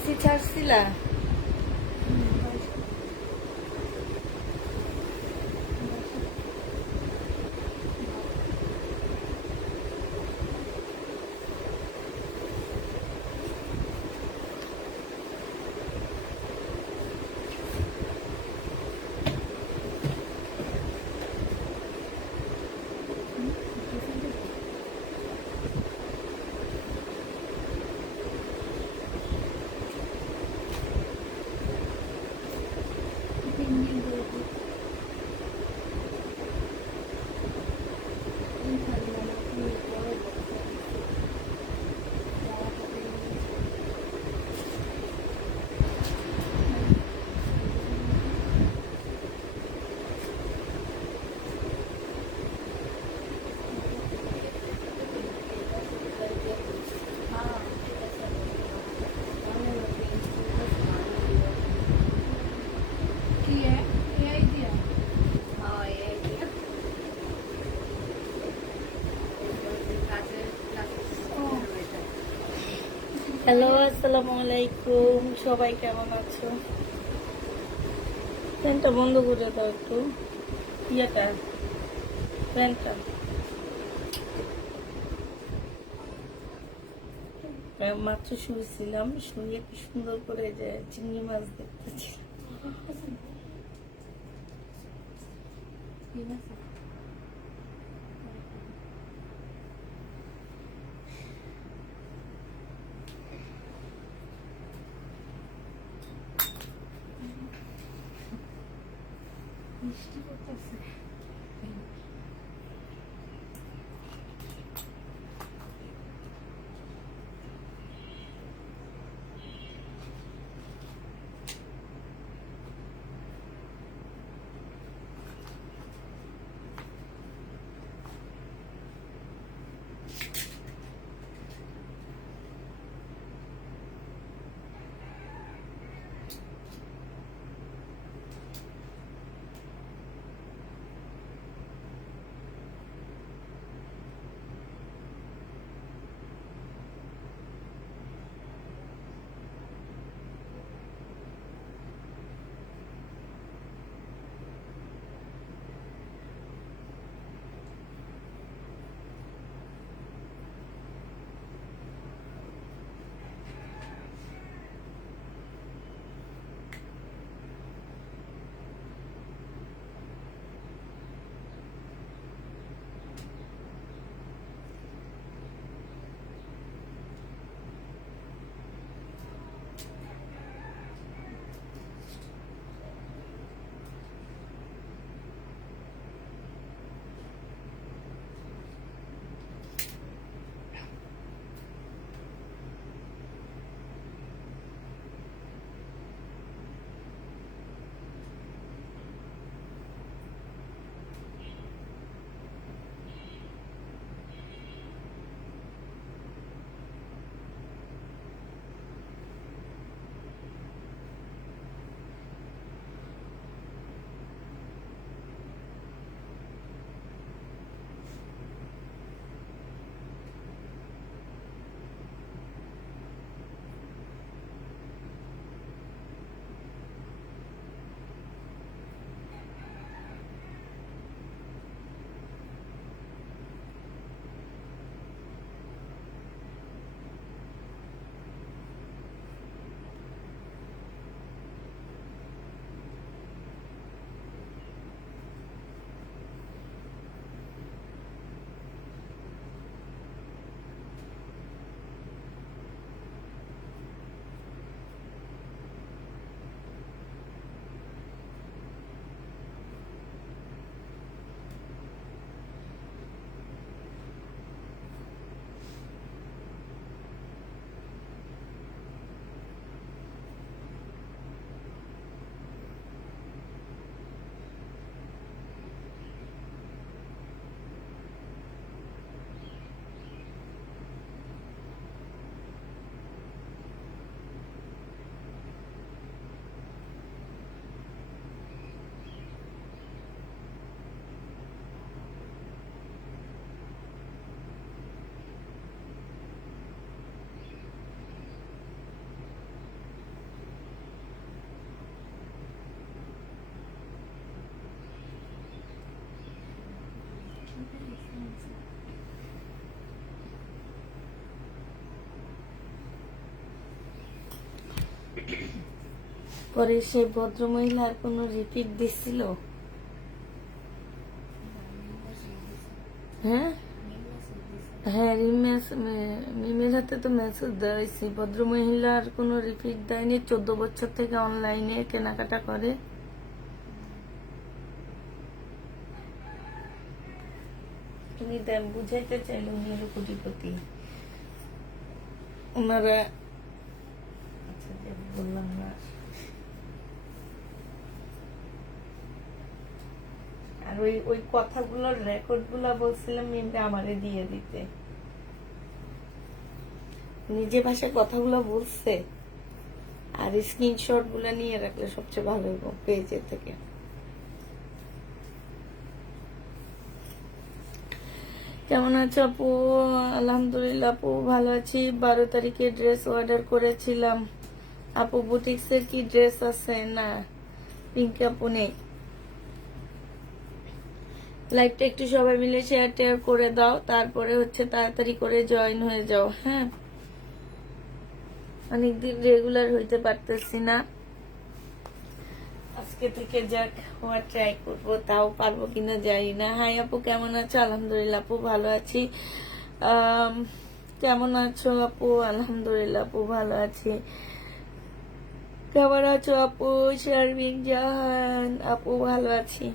AC ছাড়ছিলা? Hello, আসসালামু আলাইকুম। সবাই কেমন আছো? ফ্যানটা বন্ধ করে দাও একটু। ইয়েটা, ফ্যানটা। মাত্র শুয়েছিলাম, শুয়ে কি সুন্দর করে যে চিংড়ি মাছ দেখতেছি। মিষ্টি করতেছে। পরে সেই ভদ্রমহিলার কোনো রিপিট দিছিল? হ্যাঁ হ্যাঁ, মিমের হাতে তো মেসেজ দেওয়াইছি। ভদ্রমহিলার কোনো রিপিট দেয়নি। 14 বছর থেকে অনলাইনে কেনাকাটা করে। উনি বুঝাইতে চাইলে উনি হলো কোটিপতি। ওনারা আচ্ছা বললাম না। আর ওই কথাগুলোর রেকর্ড গুলা বলছিলাম মিমকে আমারে দিয়ে দিতে। নিজে ভাষায় কথাগুলো বলছে, আর স্ক্রিনশট গুলা নিয়ে রাখলে সবচেয়ে ভালো হইব পেজে থেকে। কেমন আছো আপু? আলহামদুলিল্লাহ আপু ভালো আছি। 12 তারিখে ড্রেস অর্ডার করেছিলাম আপু। বুটিক্সের কি ড্রেস আছে? না, পিঙ্কি আপু নেই। লাইভটা একটু সবাই মিলে শেয়ার টেয়ার করে দাও, তারপরে হচ্ছে তাড়াতাড়ি করে জয়েন হয়ে যাও। হ্যাঁ, অনেকদিন রেগুলার হইতে পারতেছি না, আজকে থেকে যাক হওয়ার ট্রাই করবো, তাও পারবো কিনা জানি না। হাই আপু কেমন আছো? আলহামদুলিল্লাহ আপু ভালো আছি। কেমন আছো আপু? আলহামদুলিল্লাহ আপু ভালো আছি। কেমন আছো আপু? শারমিন জাহান আপু ভালো আছি।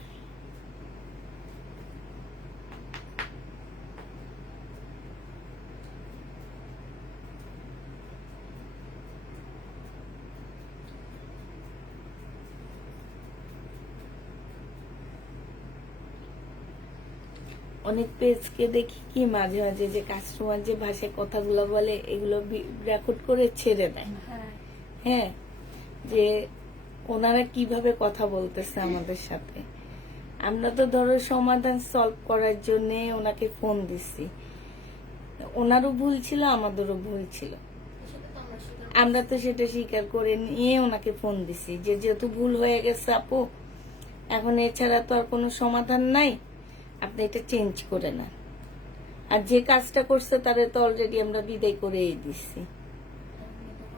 অনেক পেজকে দেখি কি মাঝে মাঝে যে কাস্টমার যে ভাষায় কথাগুলো বলে এগুলো রেকর্ড করে ছেড়ে দেয়। হ্যাঁ, যে ওনারা কিভাবে কথা বলতেছে আমাদের সাথে। আমরা তো ধরো সমাধান সলভ করার জন্য ওনাকে ফোন দিছি, ওনারও ভুল ছিল আমাদেরও ভুল ছিল, আমরা তো সেটা স্বীকার করে নিয়ে ওনাকে ফোন দিছি যে যেহেতু ভুল হয়ে গেছে আপু, এখন এছাড়া তো আর কোনো সমাধান নাই, আপনি এটা চেঞ্জ করে না। আর যে কাজটা করছে তারে তো অলরেডি আমরা বিদায় করেই দিচ্ছি।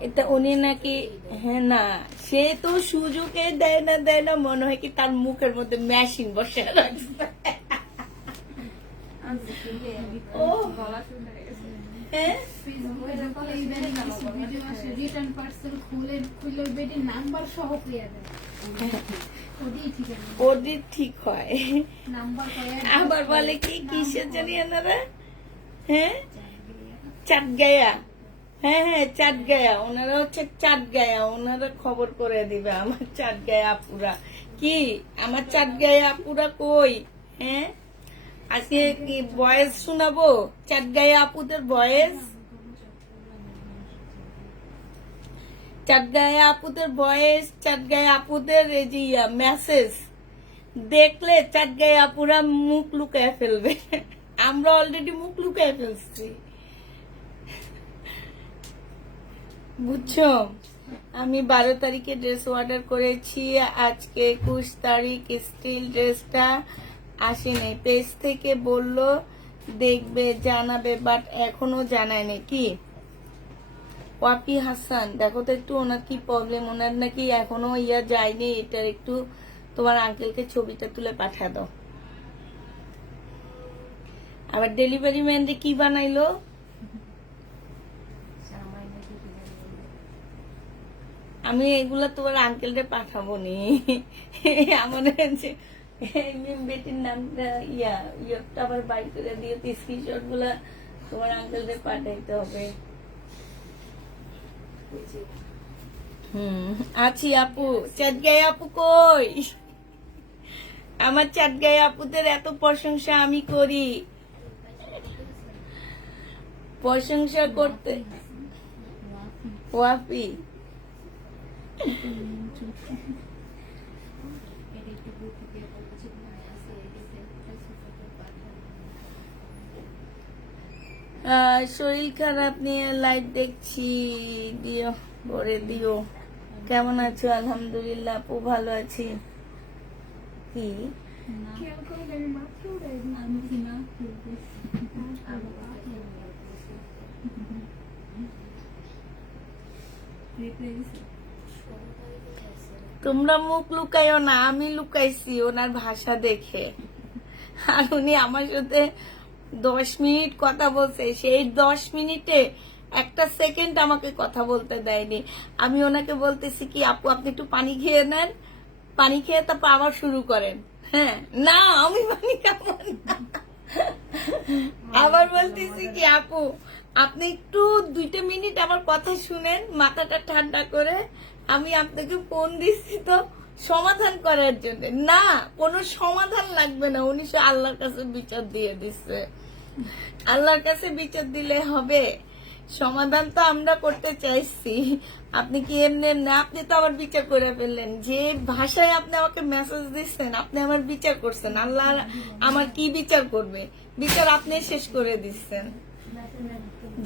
এটা উনি নাকি, হ্যাঁ না, সে তো সুযোগে দেয় না মনে হয় কি তার মুখের মধ্যে মেশিন বসে রাখছে। ওদের ঠিক হয়, আবার বলে কি কিসের জানি এনারা, হ্যাঁ চাটগায়া, হ্যাঁ চাটগায়া, ওনারা হচ্ছে চাটগায়া, ওনারা খবর করে দিবে আমার চাটগায়া আপুরা। কি আমার চাটগায়া আপুরা কই? হ্যাঁ, আজকে কি ভয়েস শোনাবো চাটগায়া আপুদের ভয়েস? চাটগায়া আপুদের ভয়েস, চাটগায়া আপুদের এই যে মেসেজ দেখলে চাটগায়া আপুরা মুখ লুকায় ফেলবে। আমরা অলরেডি মুখ লুকায় ফেলছি, বুঝছো? আমি 12 তারিখে ড্রেস অর্ডার করেছি, আজকে 21 তারিখ, স্টিল ড্রেসটা আসেনি। পেজ থেকে বললো দেখবে জানাবে, বাট এখনো জানায়নি। কি ওয়াপি হাসান, দেখো তো একটু ওনার কি প্রবলেম, ওনার নাকি এখনো যায়নি, এটার একটু তোমার আঙ্কেলকে ছবিটা তুলে পাঠা দাও। আবার ডেলিভারি ম্যানরে কি বানাইলো? আমি এগুলা তোমার আঙ্কেলরে পাঠাবো নি। আমার বেটির নামটা ইয়টা আবার বাই করে দিয়ে স্ক্রিনশট গুলা তোমার আঙ্কেলরে পাঠাইতে হবে। আছি আপু। চাটগাঁয়ে আপু কই? আমার চাটগাঁয়ে আপুদের এত প্রশংসা আমি করি, প্রশংসা করতে। ওয়াফি শরীর খারাপ নিয়ে লাইভ দেখছি, দিও করে দিও। কেমন আছো? আলহামদুলিল্লাহ আপু ভালো আছি। কি তোমরা মুখ লুকাইও না, আমি লুকাইছি ওনার ভাষা দেখে। আর উনি আমার সাথে 10 মিনিট কথা বলছে, সেই 10 মিনিটে একটা সেকেন্ড আমাকে কথা বলতে দেয়নি। আমি ওনাকে বলতেছি কি আপু আপনি একটু পানি খেয়ে নেন, পানি খেয়ে তারপর আবার শুরু করেন। হ্যাঁ না আমি পানি খাবো না। আবার বলতেছি কি আপু আপনি একটু 2টা মিনিট আমার কথা শুনেন, মাথাটা ঠান্ডা করে। আমি আপনাকে ফোন দিচ্ছি তো সমাধান করার জন্য। না কোনো সমাধান লাগবে না, উনি আল্লাহর কাছে বিচার দিয়ে দিচ্ছে। আল্লাহর কাছে বিচার দিলে হবে? সমাধান তো আমরা করতে চাইছি, আপনি কি এমনি না? আপনি তো আবার বিচার করে ফেললেন। যে ভাষায় আপনি আমাকে মেসেজ দিচ্ছেন, আপনি আমার বিচার করছেন। আল্লাহ আমার কি বিচার করবে? বিচার আপনি শেষ করে দিচ্ছেন।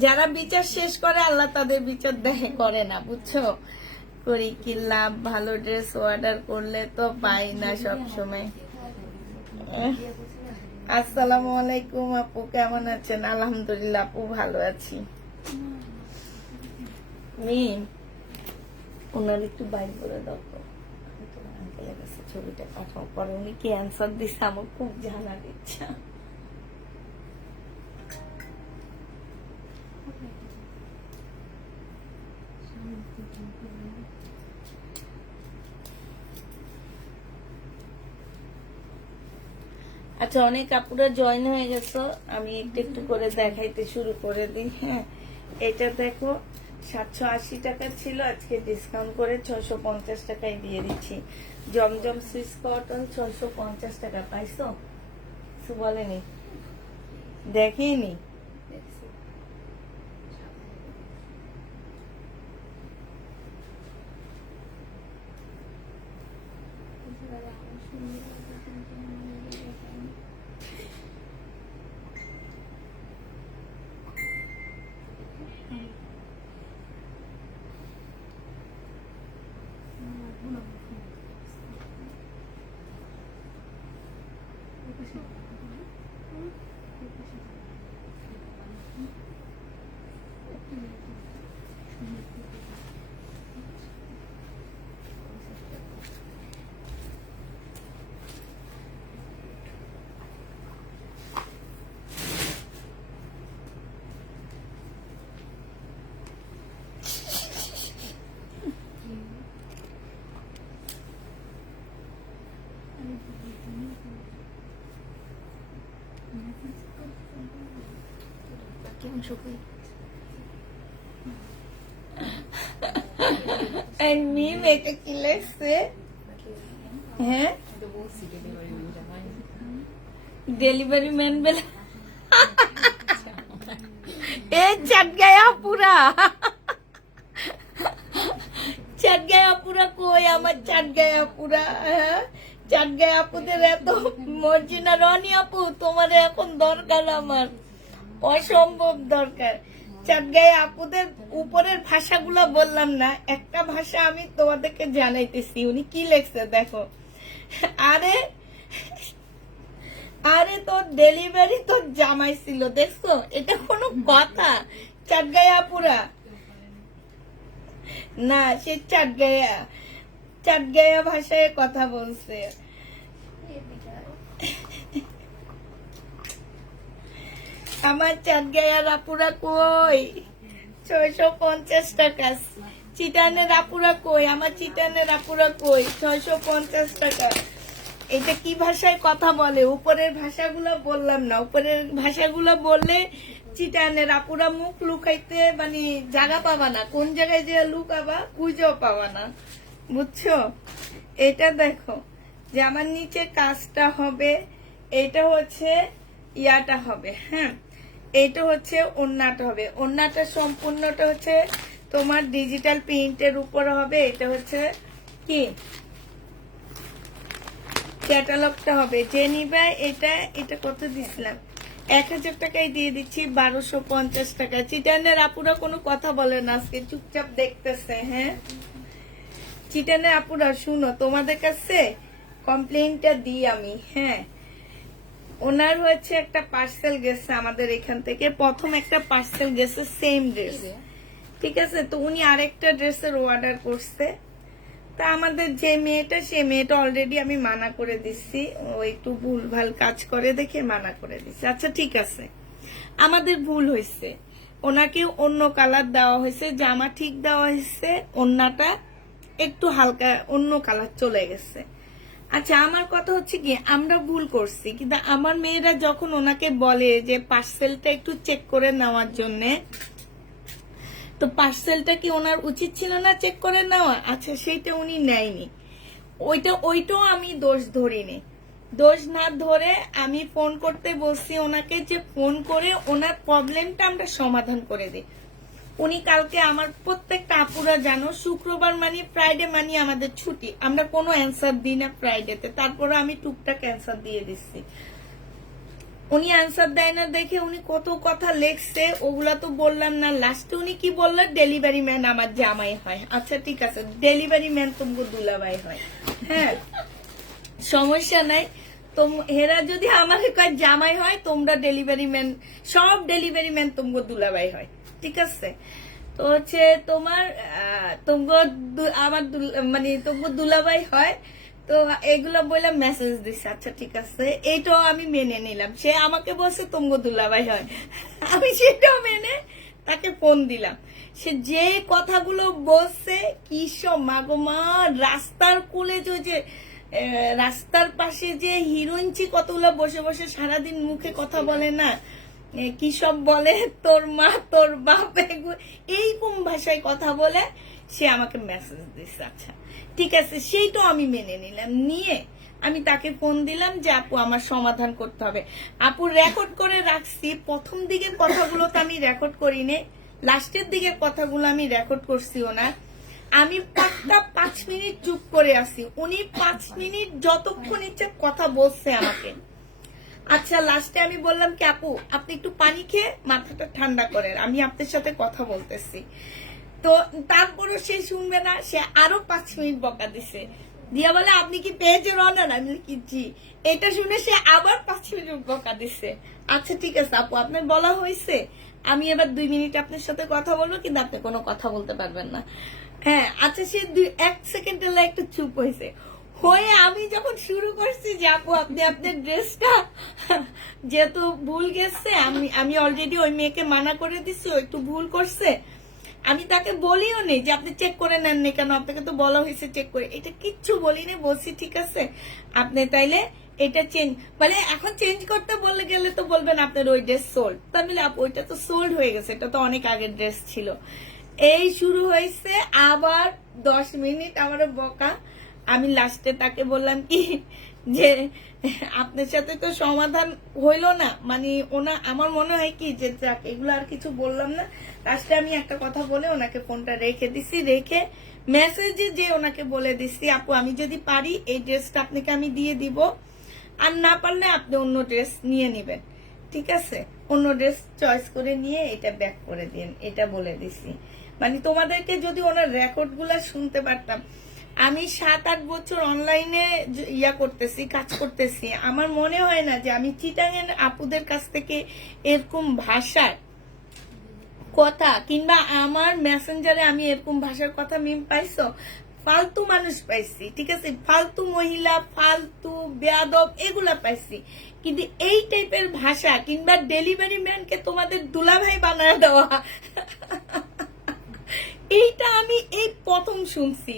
যারা বিচার শেষ করে আল্লাহ তাদের বিচার দেখে করে না, বুঝছো? করি কি লাভ? ভালো ড্রেস অর্ডার করলে তো পাই না সব সময়। আসসালামু আলাইকুম আপু, কেমন আছেন? আলহামদুলিল্লাহ আপু ভালো আছি। ওনার একটু বাইক বলে দাও তো, আমি তোমার আঙ্কেলের কাছে ছবিটা পাঠাও। পরে উনি কি অ্যান্সার দিচ্ছে আমার খুব জানার ইচ্ছা। আচ্ছা অনেক আপুরা জয়েন হয়ে গেছো, আমি একটু একটু করে দেখাইতে শুরু করে দিই। হ্যাঁ এটা দেখো 780 টাকা ছিল, আজকে ডিসকাউন্ট করে 650 টাকায় দিয়ে দিচ্ছি। জমজম সুইস কটন 650 টাকা। পাইছো? কিছু বলেনি, দেখেনি? মিম এটা কি লেখছে? হ্যাঁ ডেলিভারি ম্যান বেলা এ চাট গায়া পুরা, চাট গায়া পুরা কই আমার চাট গায়া পুরা? হ্যাঁ চাট গায়া আপুদের এত মর্জিনা। রনি আপু তোমার এখন দরকার, আমার অসম্ভব দরকার। চাট গায়া আপুদের উপরের ভাষাগুলো বললাম না, একটা ভাষা আমি তোমাদেরকে জানাইতেছি। উনি কি লেখছে দেখো। আরে আরে তোর ডেলিভারি তোর জামাই ছিল, দেখছো? এটা কোনো কথা? চাট গায়া আপুরা না, সে চাট গায়া ভাষায় কথা বলছে। আমার চাট গায়ার আপুরা কই? 650 টাকা। চিটানের আপুরা কই? আমার চিটানের আপুরা কই? 650 টাকা। এটা কি ভাষায় কথা বলে? উপরের ভাষাগুলো বললাম না, উপরের ভাষাগুলো বললে চিটানের আপুরা মুখ লুকাইতে মানে জায়গা পাবা না। কোন জায়গায় যে লুকাবা খুঁজেও পাবা না, বুঝছো? এটা দেখো যে আমার নিচে কাজটা হবে, এটা হচ্ছে ইয়াটা হবে। হ্যাঁ এটা হচ্ছে ওড়নাটা হবে। ওড়নাটা সম্পূর্ণটা হচ্ছে তোমার ডিজিটাল প্রিন্টের উপর হবে। এটা হচ্ছে কি ক্যাটালগটা হবে। যে নিবে এটা এটা কত দিছিলাম? 1000 টাকায় দিয়ে দিচ্ছি 1250 টাকা। চিটানের আপুরা কোনো কথা বলে না, আজকে চুপচাপ দেখতেছে। হ্যাঁ চিটানের আপুরা শুনো, তোমাদের কাছে কমপ্লেইনটা দিই আমি। হ্যাঁ ওনার হচ্ছে একটা পার্সেল গেছে আমাদের এখান থেকে, প্রথম একটা পার্সেল গেছে সেম ড্রেস, ঠিক আছে? তো উনি আরেকটা ড্রেসের অর্ডার করছে, তা আমাদের যে মেয়েটা, সে মেয়েটা অলরেডি আমি মানা করে দিচ্ছি, ও একটু ভুলভাল কাজ করে দেখে মানা করে দিচ্ছি। আচ্ছা ঠিক আছে, আমাদের ভুল হয়েছে, ওনাকে অন্য কালার দেওয়া হয়েছে, জামা ঠিক দেওয়া হয়েছে, ওন্নাটা একটু হালকা অন্য কালার চলে গেছে। আচ্ছা আমার কথা হচ্ছে কি, আমরা ভুল করছি, কিন্তু আমার মেয়েরা যখন ওনাকে বলে যে পার্সেলটা একটু চেক করে নেওয়ার জন্যে, তো পার্সেলটা কি ওনার উচিত ছিল না চেক করে নেওয়া? আচ্ছা সেইটা উনি নেয়নি, ওইটাও আমি দোষ ধরিনি। দোষ না ধরে আমি ফোন করতে বলছি ওনাকে, যে ফোন করে ওনার প্রবলেমটা আমরা সমাধান করে দিই। উনি কালকে, আমার প্রত্যেকটা আপুরা জানো, শুক্রবার মানে ফ্রাইডে মানে আমাদের ছুটি, আমরা কোনো অ্যান্সার দিই না ফ্রাইডেতে, তারপরে আমি টুকটাক অ্যান্সার দিয়ে দিচ্ছি। উনি অ্যান্সার দেয় না দেখে উনি কত কথা লেখছে, ওগুলা তো বললাম না। লাস্টে উনি কি বললেন, ডেলিভারি ম্যান আমার জামাই হয়। আচ্ছা ঠিক আছে, ডেলিভারি ম্যান তোমাকে দুলাভাই হয়, হ্যাঁ সমস্যা নাই। তো হেরা যদি আমাকে কয় জামাই হয়, তোমরা ডেলিভারি ম্যান, সব ডেলিভারি ম্যান তোমাকে দুলাভাই হয়, ঠিক আছে। তো হচ্ছে তোমার আমার মানে তোমাকে দুলাভাই হয়। তো এগুলো বলে মেসেজ দিচ্ছে। আচ্ছা ঠিক আছে, এইটাও আমি মেনে নিলাম। সে আমাকে বলছে তোমাকে দুলাভাই হয়, আমি সেটাও মেনে তাকে ফোন দিলাম। সে যে কথাগুলো বলছে, কি সব মাগোমা, রাস্তার কোলে যে রাস্তার পাশে যে হিরোইনচি কতগুলো বসে বসে সারাদিন মুখে কথা বলে না, কি সব বলে, তোর মা তোর বাপ, এইরকম ভাষায় কথা বলে সে আমাকে মেসেজ দিচ্ছে। আচ্ছা ঠিক আছে, সেইটাও আমি মেনে নিলাম। নিয়ে আমি তাকে ফোন দিলাম যে আপু আমার সমাধান করতে হবে। আপু রেকর্ড করে রাখছি, প্রথম দিকের কথাগুলো তো আমি রেকর্ড করিনি, লাস্টের দিকের কথাগুলো আমি রেকর্ড করছি ওনার। আমি পাক্কা 5 মিনিট চুপ করে আছি, উনি 5 মিনিট যতক্ষণ ইচ্ছে কথা বলছে আমাকে। আচ্ছা লাস্টে আমি বললাম কি আপু আপনি একটু পানি খেয়ে মাথাটা ঠান্ডা করেন, আমি আপনার সাথে কথা বলতেছি। তো তারপরও সে শুনবে না, সে আরো 5 মিনিট বকা দিছে, দিয়া বলে আপনি কি পেয়েছেন অর্ডার? আমি কি জি। এটা শুনে সে আবার 5 মিনিট বকা দিছে। আচ্ছা ঠিক আছে আপু আপনার বলা হয়েছে, আমি এবার 2 মিনিট আপনার সাথে কথা বলবো, কিন্তু আপনি কোনো কথা বলতে পারবেন না। হ্যাঁ আচ্ছা, সে 1 সেকেন্ডের লাই একটু চুপ হয়েছে। হয়ে আমি যখন শুরু করছি যে আপু আপনি আপনার ড্রেসটা যেহেতু ভুল গেছে, আমি অলরেডি ওই মেয়েকে মানা করে দিচ্ছি, ও একটু ভুল করছে, আমি তাকে বলিও নেই যে আপনি চেক করে নেননি কেন, আপনাকে তো বলা হয়েছে চেক করে, এটা কিচ্ছু বলিনি। বলছি ঠিক আছে আপনি তাইলে এটা চেঞ্জ, মানে এখন চেঞ্জ করতে বলে গেলে তো বলবেন আপনার ওই ড্রেস সোল্ড, তাই বলে আপু ওইটা তো সোল্ড হয়ে গেছে, এটা তো অনেক আগের ড্রেস ছিল। এই শুরু হয়েছে আবার 10 মিনিট আমার বকা। আমি লাস্টে তাকে বললাম কি যে আপনার সাথে তো সমাধান হইলো না, মানে ওনা আমার মনে হয় কি যে যাক এগুলো আর কিছু বললাম না। লাস্টে আমি একটা কথা বলে ওনাকে ফোনটা রেখে দিছি, রেখে মেসেজে যে ওনাকে বলে দিচ্ছি আপু আমি যদি পারি এই ড্রেসটা আপনাকে আমি দিয়ে দিব, আর না পারলে আপনি অন্য ড্রেস নিয়ে নেবেন, ঠিক আছে, অন্য ড্রেস চয়েস করে নিয়ে এটা ব্যাক করে দিন, এটা বলে দিছি। মানে তোমাদেরকে যদি ওনার রেকর্ড গুলা শুনতে পারতাম। আমি 7-8 বছর অনলাইনে ইয়া করতেছি, কাজ করতেছি, আমার মনে হয় না যে আমি চিটাঙের আপুদের কাছ থেকে এরকম ভাষার কথা, কিংবা আমার মেসেঞ্জারে আমি এরকম ভাষার কথা মিম পাইছো, ফালতু মানুষ পাইছি, ঠিক আছে, ফালতু মহিলা, ফালতু বেয়াদব এগুলা পাইছি, কিন্তু এই টাইপের ভাষা কিংবা ডেলিভারি ম্যানকে তোমাদের দুলাভাই বানায় দেওয়া এইটা আমি এই প্রথম শুনছি।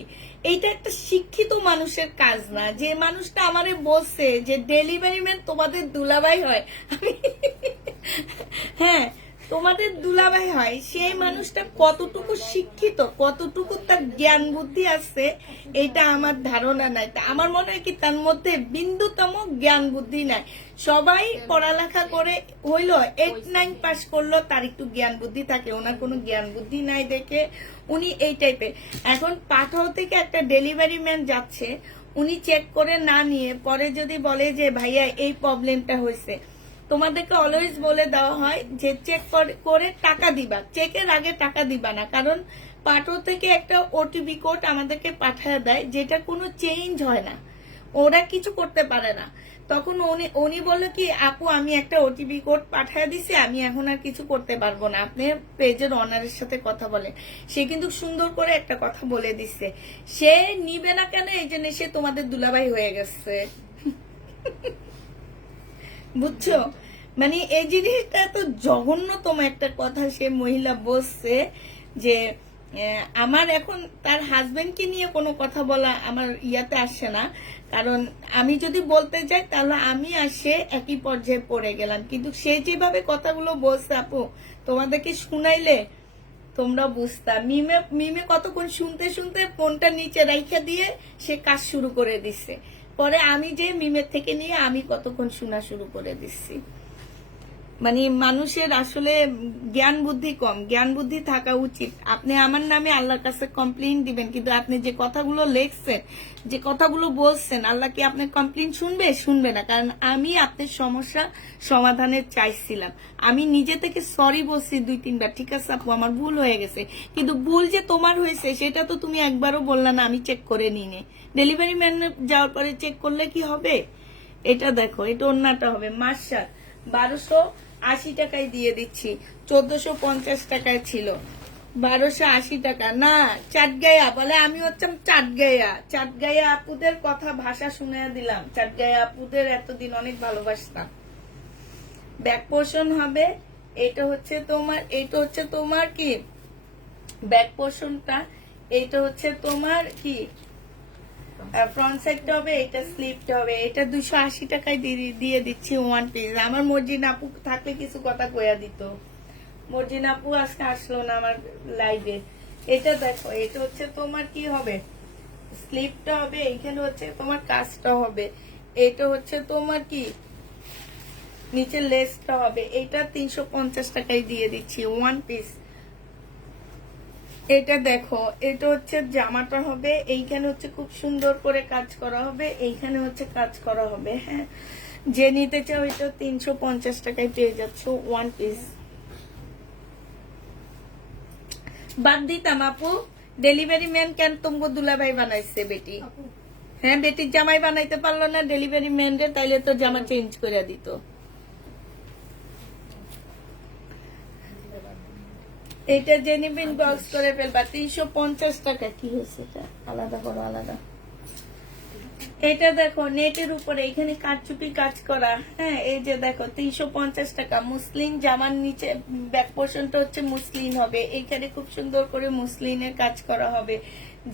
এইটা একটা শিক্ষিত মানুষের কাজ না, যে মানুষটা আমারে বলছে যে ডেলিভারি ম্যান তোমাদের দুলাভাই হয়, আমি হ্যাঁ তোমাদের দুলাভাই হয়, সেই মানুষটা কতটুকু শিক্ষিত, কতটুকু তার জ্ঞান বুদ্ধি আছে এটা আমার ধারণা নাই। তা আমার মনে হয় কি তার মধ্যে বিন্দুতম জ্ঞান বুদ্ধি নাই। সবাই পড়ালেখা করে হইলো 8-9 পাস করলো, তার একটু জ্ঞান বুদ্ধি থাকে, ওনার কোনো জ্ঞান বুদ্ধি নাই দেখে উনি এই টাইপের। এখন পাঠাও থেকে একটা ডেলিভারি ম্যান যাচ্ছে, উনি চেক করে না নিয়ে পরে যদি বলে যে ভাইয়া এই প্রবলেমটা হয়েছে, তোমাদেরকে অলওয়েজ বলে দেওয়া হয় যে চেক করে টাকা দিবা, চেকের আগে টাকা দিবা না, কারণ পাঠো থেকে একটা ওটিপি কোড আমাদেরকে পাঠায় দেয়, যেটা কোনো চেঞ্জ হয় না, ওরা কিছু করতে পারে না। তখন উনি বললো কি আপু আমি একটা ওটিপি কোড পাঠিয়ে দিছি, আমি এখন আর কিছু করতে পারবো না, আপনি পেজের অনারের সাথে কথা বলেন। সে কিন্তু সুন্দর করে একটা কথা বলে দিচ্ছে, সে নিবে না কেন, এই জন্য সে তোমাদের দুলাভাই হয়ে গেছে। বুঝছো, মানে এই জিনিসটা তো জঘন্যতম একটা কথা সে মহিলা বলছে যে আমার এখন তার হাজবেন্ডকে নিয়ে কোনো কথা বলা আমার ইয়াতে আসে না, কারণ আমি যদি বলতে যাই তাহলে আমি আর সে একই পর্যায়ে পড়ে গেলাম। কিন্তু সে যেভাবে কথাগুলো বলছে আপু, তোমাদেরকে শুনাইলে তোমরা বুঝতা। মিমে মিমে কতক্ষণ শুনতে শুনতে ফোনটা নিচে রাইখা দিয়ে সে কাজ শুরু করে দিছে, পরে আমি যে মিমের থেকে নিয়ে আমি কতক্ষণ শোনা শুরু করে দিচ্ছি। মানে মানুষের আসলে জ্ঞান বুদ্ধি কম, জ্ঞান বুদ্ধি থাকা উচিত। আপনি আমার নামে আল্লাহর কাছে কমপ্লেইন দিবেন, কিন্তু আপনি যে কথাগুলো লেখছেন, যে কথাগুলো বলছেন, আল্লাহ কি আপনার কমপ্লেইন শুনবে? শুনবে না। কারণ আমি আপনার সমস্যা সমাধানের চাইছিলাম, আমি নিজে থেকে সরি বলছি 2-3 বার, ঠিক আছে আপু আমার ভুল হয়ে গেছে, কিন্তু ভুল যে তোমার হয়েছে সেটা তো তুমি একবারও বললা না আমি চেক করে নিনে। ডেলিভারি ম্যান যাওয়ার পরে চেক করলে কি হবে? এটা দেখো, এটা অন্যটা হবে। মার্শাল 1280 টাকায় দিয়ে দিচ্ছি, 1450 টাকায় ছিল, 1280 টাকা না। চাটগায়া বলে, আমি হচ্ছি চাটগায়া আপুদের কথা ভাষা শুনে দিলাম। চাটগায়া আপুদের এতদিন অনেক ভালোবাসতাম। ব্যাক পোর্শন হবে, এটা হচ্ছে তোমার কি ব্যাক পোর্শনটা, এটা হচ্ছে তোমার কি ফ্রন্ট সাইডটা হবে, এটা স্লিপটা হবে। এটা 280 টাকায় দিয়ে দিচ্ছি 1 পিস। আমার মর্জিন আপু থাকলে কিছু কথা কইয়া দিত, মর্জিন আপু আজকে আসলো না আমার লাইভে। এটা দেখো, এটা হচ্ছে তোমার কি হবে, স্লিপটা হবে, এইখানে হচ্ছে তোমার কাজটা হবে, এটা হচ্ছে তোমার কি নিচে লেসটা হবে। এটা 350 টাকায় দিয়ে দিচ্ছি 1 পিস। এটা দেখো, এটা হচ্ছে জামাটা হবে, এইখানে হচ্ছে খুব সুন্দর করে কাজ করা হবে, এইখানে হচ্ছে কাজ করা হবে। হ্যাঁ, যে নিতে চাও এটা 350 টাকায় পেয়ে যাচ্ছ 1 পিস। বাদ দিতাম আপু, ডেলিভারি ম্যান কেন তোমাকে দুলাভাই বানাইছে বেটি? হ্যাঁ, বেটির জামাই বানাইতে পারলো না ডেলিভারি ম্যান রে, তাইলে তো জামা চেঞ্জ করে দিত। এটা জেনিবিন বক্স করে ফেলবা 350 টাকা। কি হয়েছে? এটা আলাদা করো, আলাদা। এটা দেখো নেটের উপরে এখানে কারচুপি কাজ করা। হ্যাঁ, এই যে দেখো 350 টাকা। মুসলিন জামার নিচে ব্যাক পোর্শনটা হচ্ছে মুসলিন হবে, এইখানে খুব সুন্দর করে মুসলিনের কাজ করা হবে।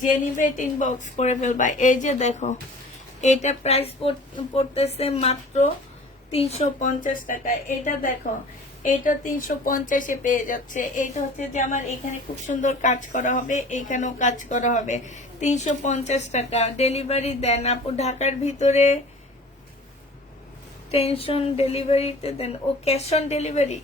জেনিবেট ইনবক্স করে ফেলবা। এই যে দেখো, এটা প্রাইস পড়তেছে মাত্র 350 টাকা। এটা দেখো, এটা 350-এ পেয়ে যাচ্ছে। এটা হচ্ছে যে আমার এখানে খুব সুন্দর কাজ করা হবে, এখানেও কাজ করা হবে, 350 টাকা। ডেলিভারি দেন আপু ঢাকার ভিতরে? টেনশন ডেলিভারিতে দেন ও ক্যাশ অন ডেলিভারি?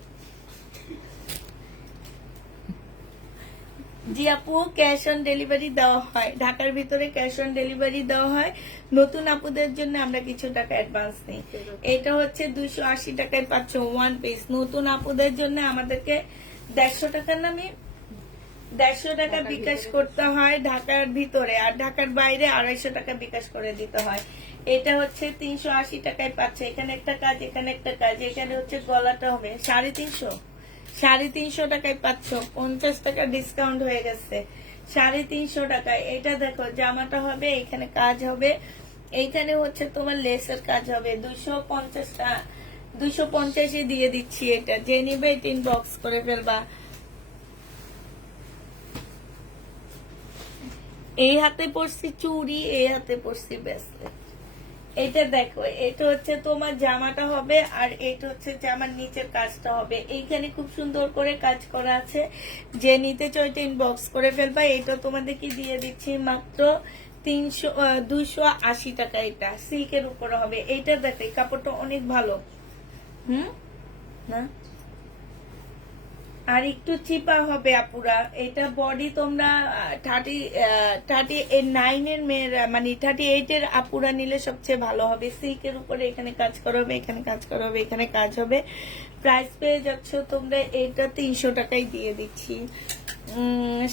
জি আপু, ক্যাশ অন ডেলিভারি দেওয়া হয়, ঢাকার ভিতরে ক্যাশ অন ডেলিভারি দেওয়া হয়। নতুন আপুদের জন্য আমরা কিছু টাকা অ্যাডভান্স নিই। এটা হচ্ছে 280 টাকায় পাচ্ছ 1 পিস। নতুন আপুদের জন্য আমাদেরকে 150 টাকার নামে 150 টাকা বিকাশ করতে হয় ঢাকার ভিতরে, আর ঢাকার বাইরে 250 টাকা বিকাশ করে দিতে হয়। এটা হচ্ছে 380 টাকায় পাচ্ছে। এখানে একটা কাজ, এখানে একটা কাজ, এখানে হচ্ছে গলাটা হবে 350 টাকায় পাচ্ছ। 50 টাকা ডিসকাউন্ট হয়ে গেছে, 350 টাকায়। এটা দেখো জামাটা হবে, এখানে কাজ হবে, এইখানে হচ্ছে তোমার লেসের কাজ হবে। 250-এ দিয়ে দিচ্ছি। এটা যে নিবে ইনবক্স করে ফেলবা। এই হাতে পড়ছি চুড়ি, এই হাতে পড়ছি ব্রেসলেট। এটা দেখো, এটা হচ্ছে তোমার জামাটা হবে, আর এটা হচ্ছে জামার নিচের কাজটা হবে। এইখানে খুব সুন্দর করে কাজ করা আছে, যে নিতে চাও এটা ইনবক্স করে ফেলবা। এটা তোমাদেরকে দিয়ে দিচ্ছি মাত্র 280 টাকা। এটা সিল্কের উপরে হবে। এইটা দেখো, এই কাপড়টা অনেক ভালো। না আর একটু চিপা হবে আপুরা। এটা বডি তোমরা 39 এর মেয়েরা মানে 38 এর আপুরা নিলে সবচেয়ে ভালো হবে। সিল্কের উপরে এখানে কাজ করা হবে, এখানে কাজ করা হবে, এখানে কাজ হবে। প্রাইস পেয়ে যাচ্ছ তোমরা এটা 300 টাকায় দিয়ে দিচ্ছি।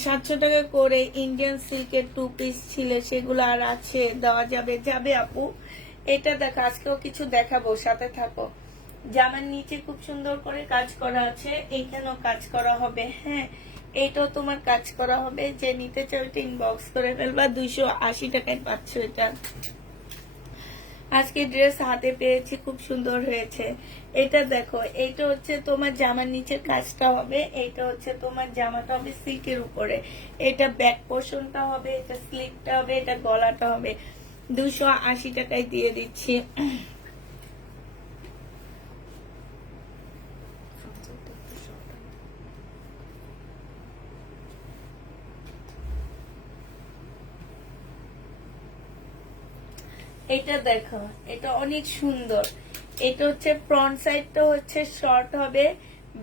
700 টাকা করে ইন্ডিয়ান সিল্কের 2 পিস ছিল, সেগুলো আর আছে, দেওয়া যাবে যাবে আপু। এটা দেখো আজকেও কিছু দেখাবো, সাথে থাকো। জামার নিচে খুব সুন্দর করে কাজ করা আছে, এইখানেও কাজ করা হবে। হ্যাঁ, এইটাও তোমার কাজ করা হবে। যে নিতে চাও এটা ইনবক্স করে ফেলবা। 280 টাকায় পাচ্ছ এটা। আজকে ড্রেস হাতে পেয়েছি, খুব সুন্দর হয়েছে। এটা দেখো, এটা হচ্ছে তোমার জামার নিচের কাজটা হবে, এটা হচ্ছে তোমার জামাটা হবে সিল্কের উপরে, এটা ব্যাক পোর্শনটা হবে, এটা স্লিপটা হবে, এটা গলাটা হবে। 280 টাকায় দিয়ে দিচ্ছি। এটা দেখো, এটা অনেক সুন্দর। এটা হচ্ছে ফ্রন্ট সাইডটা হচ্ছে শর্ট হবে,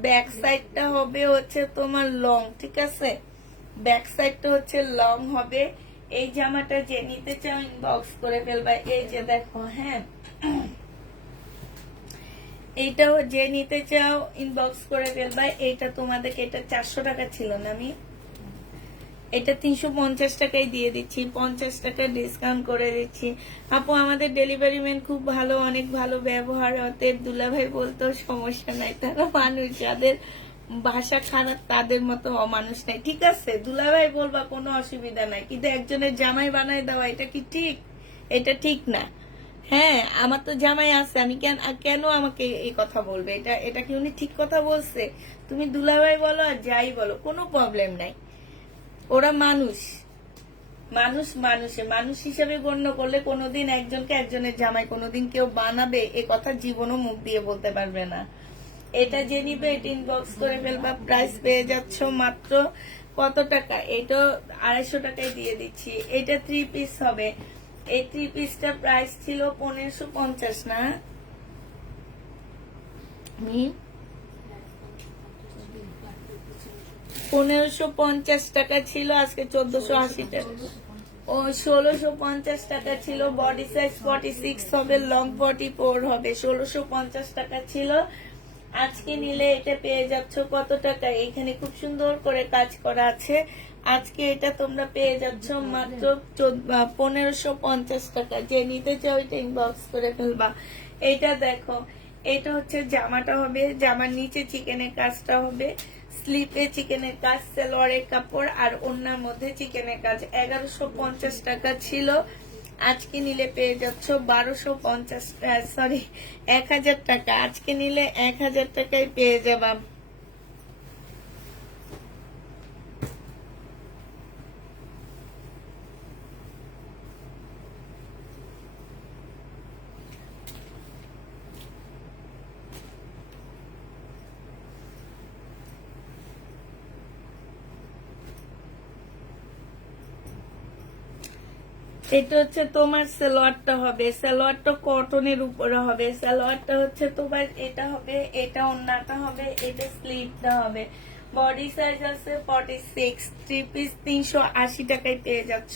ব্যাক সাইডটা হবে হচ্ছে তোমার লং, ঠিক আছে? ব্যাক সাইডটা হচ্ছে লং হবে। এই জামাটা যে নিতে চাও ইনবক্স করে ফেলবা। এই যে দেখো, হ্যাঁ, এইটাও যে নিতে চাও ইনবক্স করে ফেলবা। এইটা তোমাদেরকে, এটা 400 টাকা ছিল না, আমি এটা 350 টাকায় দিয়ে দিচ্ছি, 50 টাকা ডিসকাউন্ট করে দিচ্ছি। আপু আমাদের ডেলিভারি ম্যান খুব ভালো, অনেক ভালো ব্যবহার। অতএব দুলাভাই বলতো সমস্যা নাই, তারা মানুষ, যাদের ভাষা খারাপ তাদের মতো অমানুষ নাই, ঠিক আছে? দুলাভাই বলবা, কোনো অসুবিধা নাই, কিন্তু একজনের জামাই বানায় দেওয়া এটা কি ঠিক? এটা ঠিক না। হ্যাঁ, আমার তো জামাই আছে, আমি কেন আমাকে এই কথা বলবে? এটা কি উনি ঠিক কথা বলছে? তুমি দুলাভাই বলো আর যাই বলো, কোনো প্রবলেম নাই। ওরা মানুষ, মানুষ হিসেবে গণ্য করলে কোনোদিন একজনকে একজনের জামাই কোনোদিন কেউ বানাবে এ কথা জীবনও মুখ দিয়ে বলতে পারবে না। এটা যে নিবে এটা ইনবক্স করে ফেলবা। প্রাইস পেয়ে যাচ্ছ মাত্র কত টাকা? এটা 250 টাকায় দিয়ে দিচ্ছি। এটা 3 পিস হবে। এই 3 পিসটা প্রাইস ছিল 1550 না? 1550 টাকা ছিল, আজকে 1480 টাকা। ও 1650 টাকা ছিল। বডি সাইজ 46 হবে, লং 44 হবে। 1650 টাকা ছিল। আজকে নিলে এটা পেয়ে যাচ্ছ কত টাকা? এখানে খুব সুন্দর করে কাজ করা আছে। আজকে এটা তোমরা পেয়ে যাচ্ছ মাত্র 1550 টাকা। যে নিতে চাও এটা ইনবক্স করে ফেলবা। এটা দেখো, এটা হচ্ছে জামাটা হবে, জামার নিচে চিকেনের কাজটা হবে, স্লিপে চিকেনের কাজ, সালোয়ারের কাপড় আর ওড়নার মধ্যে চিকেনের কাজ। 1150 টাকা ছিল, আজকে নিলে পেয়ে যাচ্ছ 1250, সরি 1000 টাকা। আজকে নিলে 1000 টাকায় পেয়ে যাবা। এটা হচ্ছে তোমার সালোয়ারটা হবে, সালোয়ারটা কটনের উপরে হবে। সালোয়ারটা হচ্ছে তোমার এটা হবে, এটা ওড়নাটা হবে, এটা স্লিভটা হবে। বডি সাইজ আছে 46। 3 পিস 380 টাকায় পেয়ে যাচ্ছ।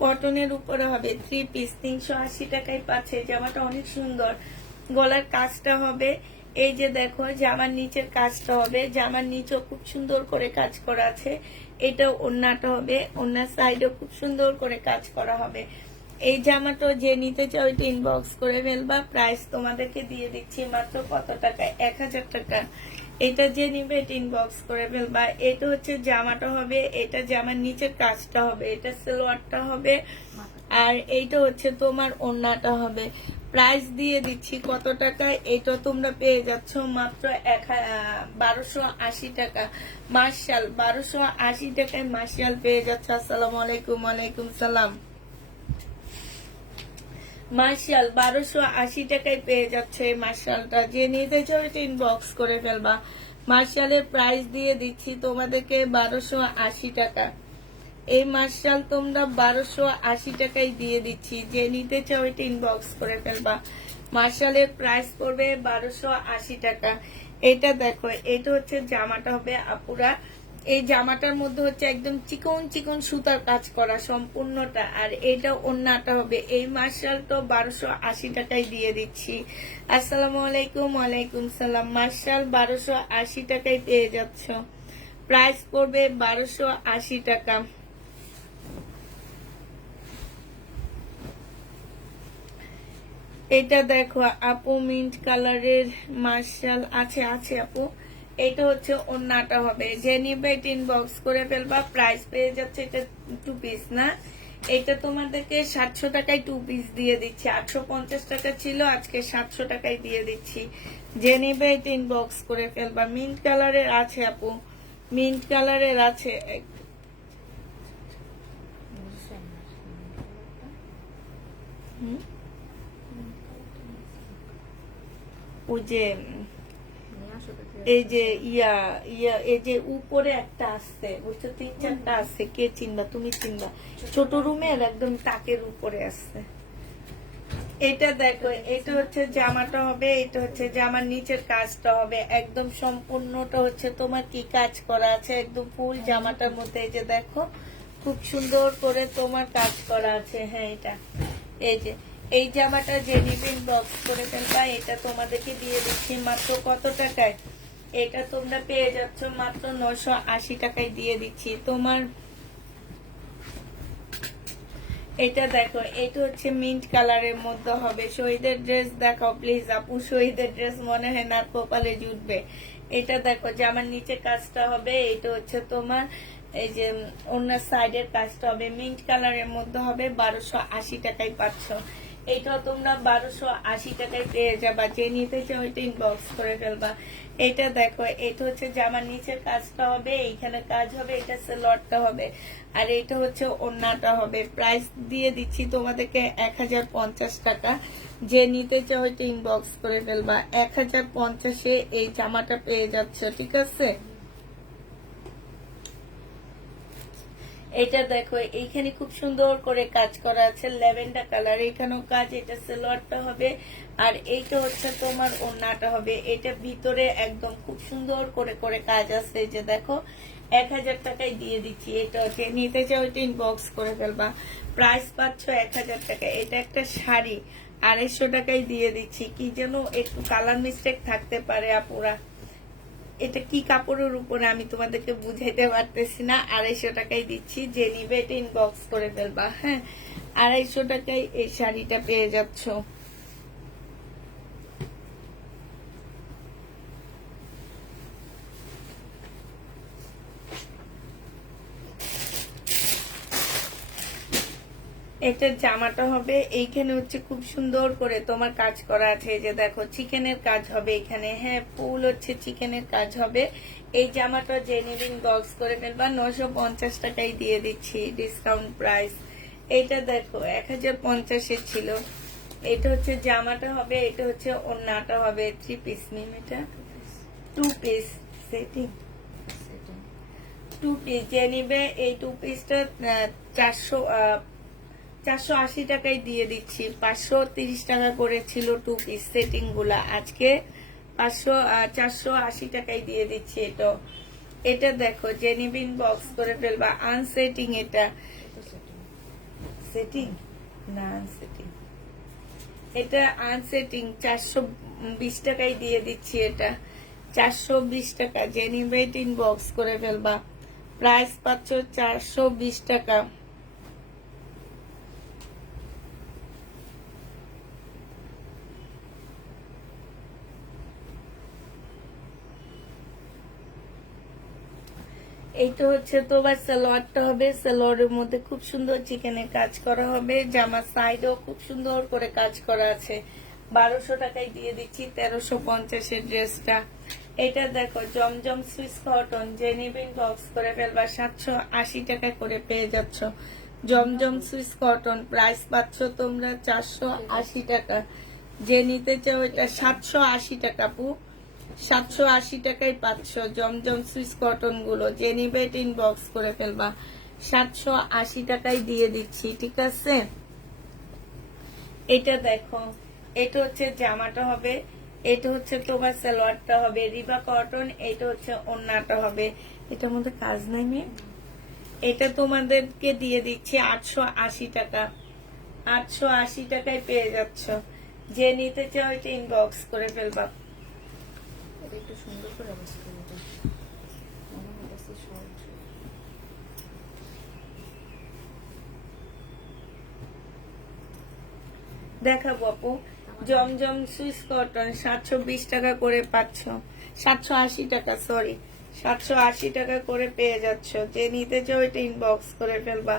কটনের উপরে হবে, 3 পিস 380 টাকায় পাচ্ছে। জামাটা অনেক সুন্দর। গলার কাজটা হবে, এই যে দেখো জামার নিচের কাজটা হবে, জামার নিচেও খুব সুন্দর করে কাজ করা আছে। এটা ওড়নাটা হবে, ওড়নার সাইডেও খুব সুন্দর করে কাজ করা হবে। এই জামাটা যে নিতে চাও এটা ইনবক্স করে ফেলবা। প্রাইস তোমাদেরকে দিয়ে দিচ্ছি মাত্র কত টাকা? 1000 টাকা। এটা যে নিবে এটা ইনবক্স করে ফেলবা। এটা হচ্ছে জামাটা হবে, এটা জামার নিচের কাজটা হবে, এটা সালোয়ারটা হবে, আর এইটা হচ্ছে তোমার ওড়নাটা হবে। প্রাইস দিয়ে দিচ্ছি কত টাকা? এটা তোমরা পেয়ে যাচ্ছ মাত্র 1280 টাকা। মার্শাল 1280 টাকায় মার্শাল পেয়ে যাচ্ছ। আসসালামু আলাইকুম। ওয়ালাইকুম সালাম। মার্শাল 1280 টাকায় পেয়ে যাচ্ছে এই মার্শালটা। যে নিতে চাও এটা ইনবক্স করে ফেলবা। মার্শালের প্রাইস দিয়ে দিচ্ছি তোমাদেরকে 1280 টাকা। এই মার্শাল তোমরা 1280 টাকায় দিয়ে দিচ্ছি। যে নিতে চাও এটা ইনবক্স করে ফেলবা। মার্শালের প্রাইস পড়বে 1280 টাকা। এটা দেখো, এটা হচ্ছে জামাটা হবে আপুরা, এই জামাটার মধ্যে হচ্ছে একদম চিকন চিকন সুতার কাজ করা সম্পূর্ণটা। আর এটা ওন্নাটা হবে। এই মার্শালটা 1280 টাকায় দিয়ে দিচ্ছি। আসসালামু আলাইকুম। ওয়ালাইকুম সালাম। মার্শাল 1280 টাকায় পেয়ে যাচ্ছ। প্রাইস পড়বে 1280 টাকা। এটা দেখো আপু, মিন্ট কালারের মার্শাল আছে আছে আপু। এটা হচ্ছে ওন্নাটা হবে, যে নিবে এটা ইনবক্স করে ফেলবা। প্রাইস পেয়ে যাচ্ছে, এটা 2 পিস না, এটা তোমাদেরকে 700 টাকায় 2 পিস দিয়ে দিচ্ছি। 850 টাকা ছিল, আজকে 700 টাকায় দিয়ে দিচ্ছি। যে নিবে এটা ইনবক্স করে ফেলবা। মিন্ট কালারের আছে আপু, মিন্ট কালারের আছে। ওই যে এই যে ইয়া ইয়া এই যে উপরে একটা আছে, বুঝছো, 3-4টা আছে। কে চিনবা? তুমি চিনবা। ছোট রুমের একদম তাকের উপরে আছে। এটা দেখো, এটা হচ্ছে জামাটা হবে, এটা হচ্ছে জামার নিচের কাজটা হবে একদম সম্পূর্ণটা হচ্ছে তোমার কি কাজ করা আছে একদম ফুল জামাটার মধ্যে। এই যে দেখো খুব সুন্দর করে তোমার কাজ করা আছে। হ্যাঁ, এটা এই যে এই জামাটা যে নিবেন বক্স করে ফেলবা। এটা তোমাদেরকে দিয়ে দিচ্ছি মাত্র কত টাকায়? এটা তোমরা পেয়ে যাচ্ছ মাত্র 980 টাকায় দিয়ে দিচ্ছি তোমার। এটা দেখো, এটা হচ্ছে মিন্ট কালারের মধ্যে হবে। শহীদের ড্রেস দেখাও প্লিজ আপু, শহীদের ড্রেস মনে হয় না কপালে জুটবে। এটা দেখো, জামার নিচে কাজটা হবে। এটা হচ্ছে তোমার এই যে অন্য সাইডের কাজটা হবে, মিন্ট কালারের মধ্যে হবে। 1280 টাকায় পাচ্ছ। এইটাও তোমরা 1280 টাকায় পেয়ে যাবা। যে নিতে চাও এটা ইনবক্স করে ফেলবা। এটা দেখো, এটা হচ্ছে জামার নিচের কাজটা হবে, এইখানে কাজ হবে, এটা সেলরটা হবে, আর এটা হচ্ছে ওন্নাটা হবে। প্রাইস দিয়ে দিচ্ছি তোমাদেরকে 1050 টাকা। যে নিতে চাও এটা ইনবক্স করে ফেলবা। 1050-এ এই জামাটা পেয়ে যাচ্ছ, ঠিক আছে? এটা দেখো, এইখানে খুব সুন্দর করে কাজ করা আছে, ল্যাভেন্ডার কালার। এখানেও কাজ, এটা সেলোয়ারটা হবে, আর এইটা হচ্ছে তোমার ওন্নাটা হবে। এটা ভিতরে একদম খুব সুন্দর করে করে কাজ আছে। এই যে দেখো 1000 টাকায় দিয়ে দিচ্ছি। এটা হচ্ছে নিতে চাও এটা ইনবক্স করে ফেলবা। প্রাইস পাচ্ছ 1000 টাকা। এটা একটা শাড়ি 250 টাকায় দিয়ে দিচ্ছি। কি যেন একটু কালার মিস্টেক থাকতে পারে আপুরা, এটা কি কাপড়ের উপরে আমি তোমাদেরকে বুঝাইতে পারতেছি না। 250 টাকায় দিচ্ছি। যে নিবে এটা ইনবক্স করে ফেলবা। হ্যাঁ, 250 টাকায় এই শাড়িটা পেয়ে যাচ্ছ। এটার জামাটা হবে, এইখানে হচ্ছে খুব সুন্দর করে তোমার কাজ করা আছে। এই যে দেখো চিকেনের কাজ হবে এখানে। হ্যাঁ, ফুল হচ্ছে চিকেনের কাজ হবে। এই জামাটা যে নিবেন বক্স করে ফেলবা। 950 টাকায় দিয়ে দিচ্ছি ডিসকাউন্ট প্রাইস। এটা দেখো 1050-এ ছিল। এটা হচ্ছে জামাটা হবে, এটা হচ্ছে ওন্নাটা হবে। 3 পিস নিম, এটা 2 পিস সেটিং, 2 পিস। যে নিবে এই 2 পিসটা 480 টাকায় দিয়ে দিচ্ছি। 530 টাকা করে ছিল 2 পিস সেটিং গুলা, আজকে 480 টাকায় দিয়ে দিচ্ছি। এটা দেখো, যে নিবিন বক্স করে ফেলবা। আনসেটিং, এটা সেটিং না আনসেটিং, এটা আনসেটিং 420 টাকায় দিয়ে দিচ্ছি। এটা 420 টাকা। যে নিবে বক্স করে ফেলবা। প্রাইস পাচ্ছ 420 টাকা। এইটা হচ্ছে তোমার সালোয়ারটা হবে। সালোয়ারের মধ্যে খুব সুন্দর চিকেনের কাজ করা হবে। জামার সাইডেও খুব সুন্দর করে কাজ করা আছে। 1200 টাকায় দিয়ে দিচ্ছি 1350-এর ড্রেসটা। এটা দেখো জমজম সুইস কটন। যে নিবেন বক্স করে ফেলবা। 780 টাকা করে পেয়ে যাচ্ছ জমজম সুইস কটন। প্রাইস পাচ্ছ তোমরা 480 টাকা। যে নিতে চাও এটা 780 টাকা পু, 780 টাকায় পাচ্ছ জমজম সুইস কটন গুলো। যে নিবে ইনবক্স করে ফেলবা। 780 টাকায় দিয়ে দিচ্ছি, ঠিক আছে? এটা দেখো, এটা হচ্ছে জামাটা হবে। এটা হচ্ছে তোমার সালোয়ারটা হবে রিবা কটন, এটা হচ্ছে ওড়নাটা হবে। এটার মধ্যে কাজ নাই মেয়ে। এটা তোমাদেরকে দিয়ে দিচ্ছি 880 টাকা। 880 টাকায় পেয়ে যাচ্ছ। যে নিতে চাও এটা ইনবক্স করে ফেলবা। এটা একটু সুন্দর করে অবস্থা করে দাও। মনে হচ্ছে সহজ। দেখাবো আপু, জমজম সুইস কটন 720 টাকা করে পাচ্ছ। 780 টাকা, সরি 780 টাকা করে পেয়ে যাচ্ছ। যে নিতে চাও এটা ইনবক্স করে ফেলবা।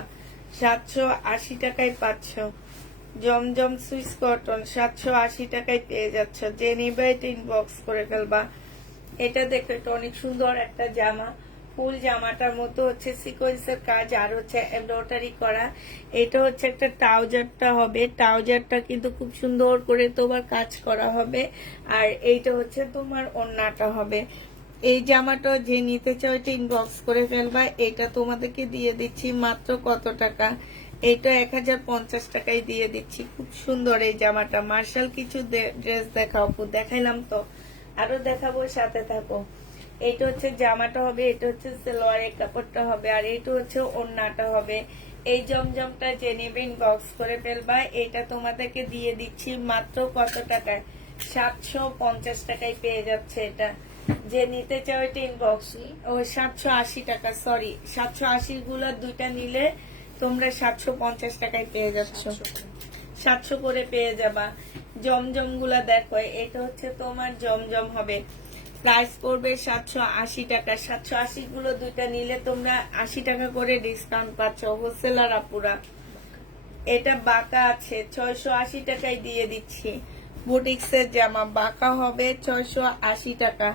780 টাকায় পাচ্ছ। জমজম সুইস কটন 780 টাকায় পেয়ে যাচ্ছ। যে নিবে এটা ইনবক্স করে ফেলবা। এটা দেখো, এটা অনেক সুন্দর একটা জামা। ফুল জামাটার মতো হচ্ছে সিকোয়েন্সের কাজ আর হচ্ছে এমব্রয়ডারি করা। এটা হচ্ছে একটা ট্রাউজারটা হবে। ট্রাউজারটা কিন্তু খুব সুন্দর করে তোমার কাজ করা হবে। আর এইটা হচ্ছে তোমার ওড়নাটা হবে। এই জামাটা যে নিতে চাও এটা ইনবক্স করে ফেলবা। এটা তোমাদেরকে দিয়ে দিচ্ছি মাত্র কত টাকা? এইটা 1050 টাকায় দিয়ে দিচ্ছি। খুব সুন্দর এই জামাটা। মার্শাল কিছু ড্রেস দেখাও আপু। দেখাইলাম তো, আরো দেখাবো, সাথে থাকো। এটা হচ্ছে জামাটা হবে, এটা হচ্ছে সালোয়ারের কাপড়টা হবে, আর এটা হচ্ছে ওড়নাটা হবে। এই জমজমটা যে নেবে ইনবক্স করে ফেলবা। এটা তোমাদেরকে দিয়ে দিচ্ছি মাত্র কত টাকায়? 750 টাকায় পেয়ে যাচ্ছে এটা। যে নিতে চাও এটা ইনবক্স। ও 780 টাকা, সরি 780 গুলা দুইটা নিলে তোমরা 750 টাকায় পেয়ে যাচ্ছ। 700 করে পেয়ে যাবা। জমজম গুলা দেখো, এটা হচ্ছে তোমার জমজম হবে। প্রাইস পড়বে 780 টাকা। 780 গুলো দুইটা নিলে তোমরা 80 টাকা করে ডিসকাউন্ট পাচ্ছ হোলসেলার আপুরা। এটা বাঁকা আছে, 680 টাকায় দিয়ে দিচ্ছি। বুটিক্সের জামা বাঁকা হবে 680 টাকা।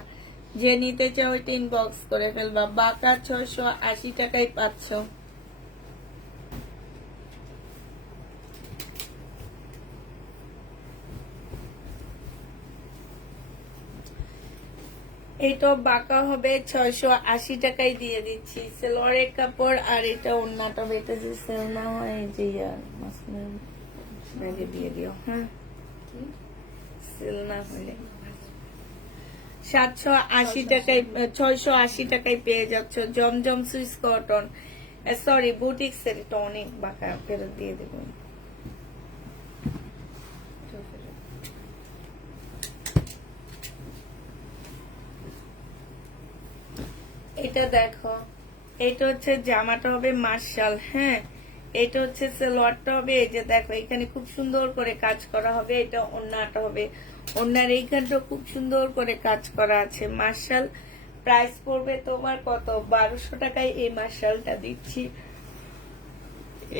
যে নিতে চাও এটা ইনবক্স করে ফেলবা। বাঁকা 680 টাকায় পাচ্ছ। এটা বাঁকা হবে 680 টাকায় দিয়ে দিচ্ছি। সালোয়ারের কাপড় আর এটা ওড়নাটা। এটা যে সেল না হয় যে ব্যাগে দিয়ে দিও। হ্যাঁ, সেল না হলে 780 টাকায় 680 টাকায় পেয়ে যাচ্ছ। জমজম সুইস কটন, সরি বুটিক্স এর। এটা অনেক বাঁকা, ফেরত দিয়ে দেবো। এটা দেখো, এটা হচ্ছে জামাটা হবে মার্শাল। হ্যাঁ, এটা হচ্ছে সালোয়ারটা হবে। এই যে দেখো, এখানে খুব সুন্দর করে কাজ করা হবে। এটা ওড়নাটা হবে। ওড়নার এইখানটা খুব সুন্দর করে কাজ করা আছে। মার্শাল প্রাইস পড়বে তোমার কত? 1200 টাকায় এই মার্শালটা দিচ্ছি।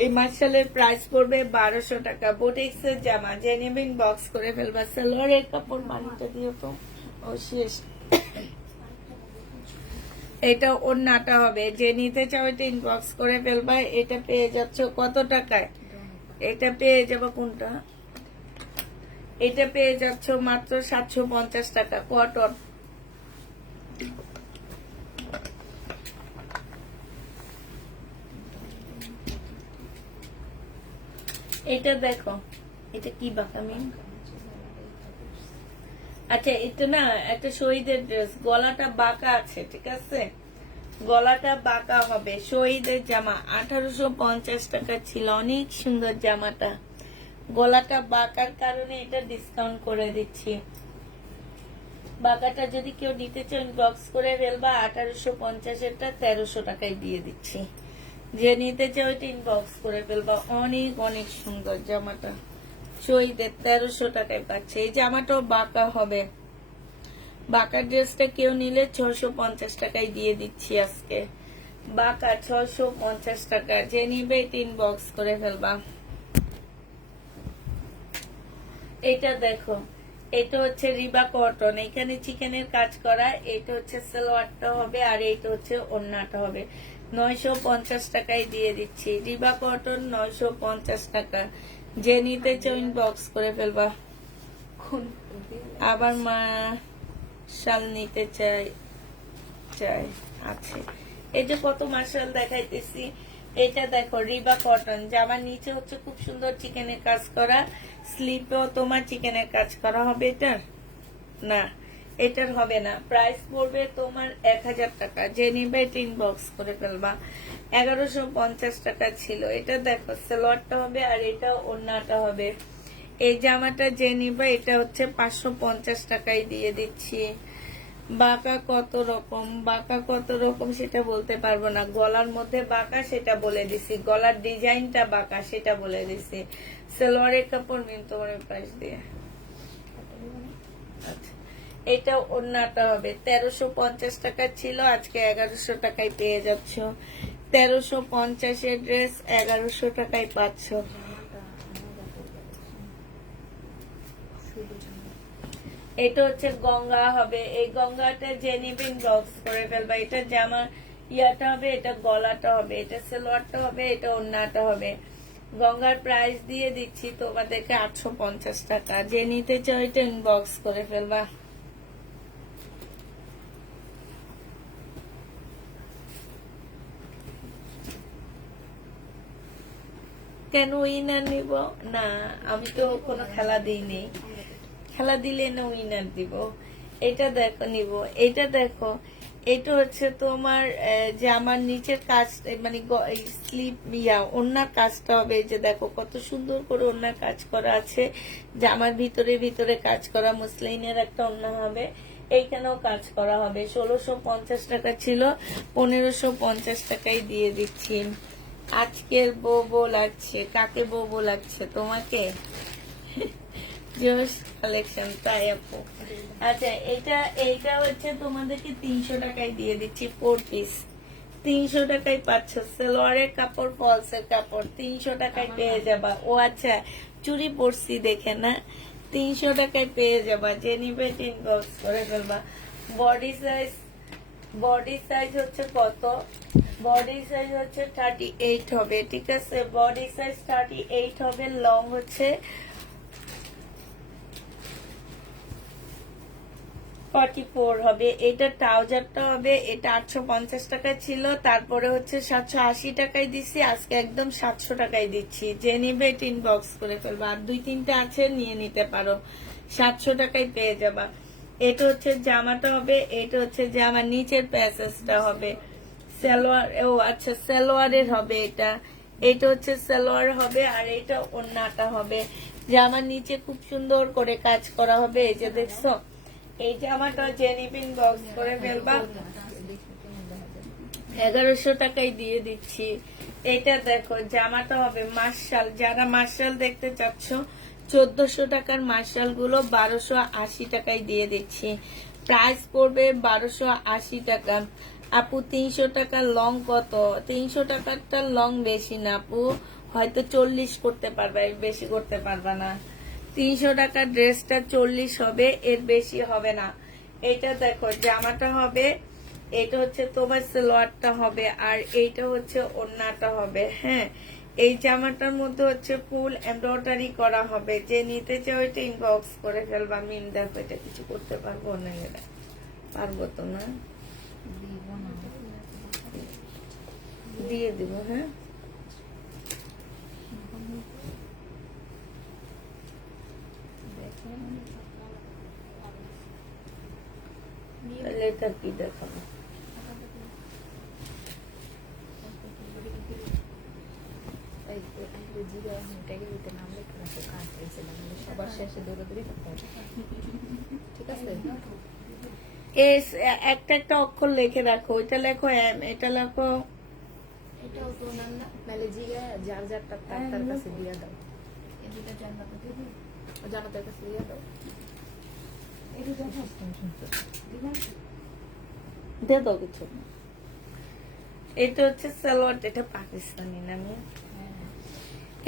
এই মার্শালের প্রাইস পড়বে 1200 টাকা। বুটিক্সের জামা যে নেবেন বক্স করে ফেলবা। সালোয়ারের কাপড় মানিটা দিও তো। ও শেষ। এটা ওড়নাটা হবে। যে নিতে চাও এটা ইনবক্স করে ফেলবা। এটা পেয়ে যাচ্ছ কত টাকায়? এটা পেয়ে যাবো কোনটা? এটা পেয়ে যাচ্ছ মাত্র 750 টাকা। কটন। এটা দেখো, এটা কি বাঁকা মেয়ে। আচ্ছা, এটা না একটা শহীদের ড্রেস। গলাটা বাঁকা আছে, ঠিক আছে? গলাটা বাঁকা হবে। শহীদের জামা 1850 টাকা ছিল। অনেক সুন্দর জামাটা। গলাটা বাঁকার কারণে এটা ডিসকাউন্ট করে দিচ্ছি। বাঁকাটা যদি কেউ নিতে চান বক্স করে ফেলবা। 1850 এরটা 1300 টাকায় দিয়ে দিচ্ছি। যে নিতে চাও এটা ইনবক্স করে ফেলবা। অনেক অনেক সুন্দর জামাটা। শহীদের 1300 টাকায় পাচ্ছে। এই জামাটাও বাঁকা হবে। বাঁকা ড্রেসটা কেউ নিলে 650 টাকায় দিয়ে দিচ্ছি আজকে। বাঁকা 650 টাকা। যে নিবে এটা ইনবক্স করে ফেলবা। এটা দেখো, এটা হচ্ছে রিবা কটন। এখানে চিকেনের কাজ করা। এটা হচ্ছে সালোয়ারটা হবে, আর এইটা হচ্ছে ওড়নাটা হবে। 950 টাকায় দিয়ে দিচ্ছি। রিবা কটন 950 টাকা। যে নিতে চাও ইনবক্স করে ফেলবা। আবার মা শাল নিতে চাই আছে। এই যে কত মার্শাল দেখাইতেছি। এটা দেখো, রিবা কটন। জামার নিচে হচ্ছে খুব সুন্দর চিকেনের কাজ করা। স্লিপেও তোমার চিকেনের কাজ করা হবে। এটা না, এটার হবে না। প্রাইস পড়বে তোমার 1000 টাকা। যে নিবে ইনবক্স করে ফেলবা। 1150 টাকা ছিল। এটা দেখো সালোয়ারটা হবে আর এটা ওড়নাটা হবে। এই জামাটা যে নিবে এটা হচ্ছে 550 টাকায় দিয়ে দিচ্ছি। বাঁকা কত রকম সেটা বলতে পারবো না। গলার মধ্যে বাঁকা সেটা বলে দিছি, গলার ডিজাইনটা বাঁকা সেটা বলে দিছি। সালোয়ারের কাপড় মিন তোমার প্রাইস দিয়ে। আচ্ছা, এটা ওড়নাটা হবে 1350 টাকা ছিল, আজকে 1100 টাকায় পেয়ে যাচ্ছ। 1350 এর ড্রেস 1100 টাকায় পাচ্ছ। এটা হচ্ছে গঙ্গা হবে। এই গঙ্গাটা যে নিবেন বক্স করে ফেলবা। এটা জামা ইয়াটা হবে, এটা গলাটা হবে, এটা সালোয়ারটা হবে, এটা ওড়নাটা হবে। গঙ্গার প্রাইস দিয়ে দিচ্ছি তোমাদেরকে 850 টাকা। যে নিতে চাও এটা ইনবক্স করে ফেলবা। কেন উইনার নিব না? আমি তো কোনো খেলা দিইনি। খেলা দিলে না উইনার দিব। এটা দেখো নিব। এটা দেখো, এটা হচ্ছে তোমার যে আমার নিচের কাজ মানে স্লিপ ওড়নার কাজটা হবে। এই যে দেখো কত সুন্দর করে ওড়নার কাজ করা আছে। জামার ভিতরে কাজ করা মুসলিনের একটা ওড়না হবে। এইখানেও কাজ করা হবে। 1650 টাকা ছিল, 1550 টাকায় দিয়ে দিচ্ছি। আজকের বউ লাগছে। কাকে বউ লাগছে? তোমাকে? জোশ কালেকশন, তাই আপু। আচ্ছা, এইটা হচ্ছে তোমাদেরকে 300 টাকায় দিয়ে দিচ্ছি। 4 পিস 300 টাকায় পাচ্ছ। সালোয়ারের কাপড়, ফলসের কাপড় 300 টাকায় পেয়ে যাবা। ও আচ্ছা, চুরি পরছি দেখে না? 300 টাকায় পেয়ে যাবা। যে নিবে ইনবক্স করে ফেলবা। বডি সাইজ হচ্ছে কত? বডি সাইজ হচ্ছে 38 হবে, ঠিক আছে? বডি সাইজ 38 হবে। লং হচ্ছে 44 হবে। এটা ট্রাউজারটা হবে। এটা 850 টাকা ছিল, তারপরে হচ্ছে 780 টাকায় দিচ্ছি, আজকে একদম 700 টাকায় দিচ্ছি। যে নিবে এটা ইনবক্স করে ফেলবা। আর 2-3টা আছে, নিয়ে নিতে পারো। 700 টাকায় পেয়ে যাবা। এটা হচ্ছে জামাটা হবে। এটা হচ্ছে জামার নিচের প্যাসেজটা হবে। সালোয়ার, ও আচ্ছা সালোয়ারের হবে এটা। এটা হচ্ছে সালোয়ার হবে আর এটা ওড়নাটা হবে। জামার নিচে খুব সুন্দর করে কাজ করা হবে। এই যে দেখছো, এই জামাটা জেনিপিন বক্স করে ফেলবা। 1100 টাকায় দিয়ে দিচ্ছি। এটা দেখো জামাটা হবে মার্শাল। যারা মার্শাল দেখতে চাচ্ছ, 1400 টাকার মার্শাল গুলো 1280 টাকায় দিয়ে দিচ্ছি। প্রাইস পড়বে 1280 টাকা। আপু 300 টাকা লং কত? 300 টাকারটা লং বেশি না আপু, হয়তো 40 করতে পারবা, এর বেশি করতে পারবা না। 300 টাকার ড্রেসটা 40 হবে, এর বেশি হবে না। এটা দেখো জামাটা হবে। এটা হচ্ছে তোমার সালোয়ারটা হবে আর এইটা হচ্ছে ওড়নাটা হবে। হ্যাঁ, এই জামাটার মধ্যে হচ্ছে ফুল এমব্রয়ডারি করা হবে। যে নিতে চাও এটা ইনবক্স করে ফেলবা। মিম দেখো, এটা কিছু করতে পারবো না, এরা পারবো তো না, দিয়ে দিব। হ্যাঁ, তাহলে এটা কি দেখাবো? সবার শেষে দৌড়াদৌড়ি করতে হবে, ঠিক আছে? একটা একটা অক্ষর লিখে রাখো। ওইটা লেখো এম, এটা লেখো। এটাও তো নাম না, নাহলে জিগা যার যারটা তার কাছে দিয়ে দাও। এই দুটা জান্নাতের কাছে দিয়ে দাও। দিয়ে দাও কিছু। এটা হচ্ছে সালোয়ার, এটা পাকিস্তানি নামে,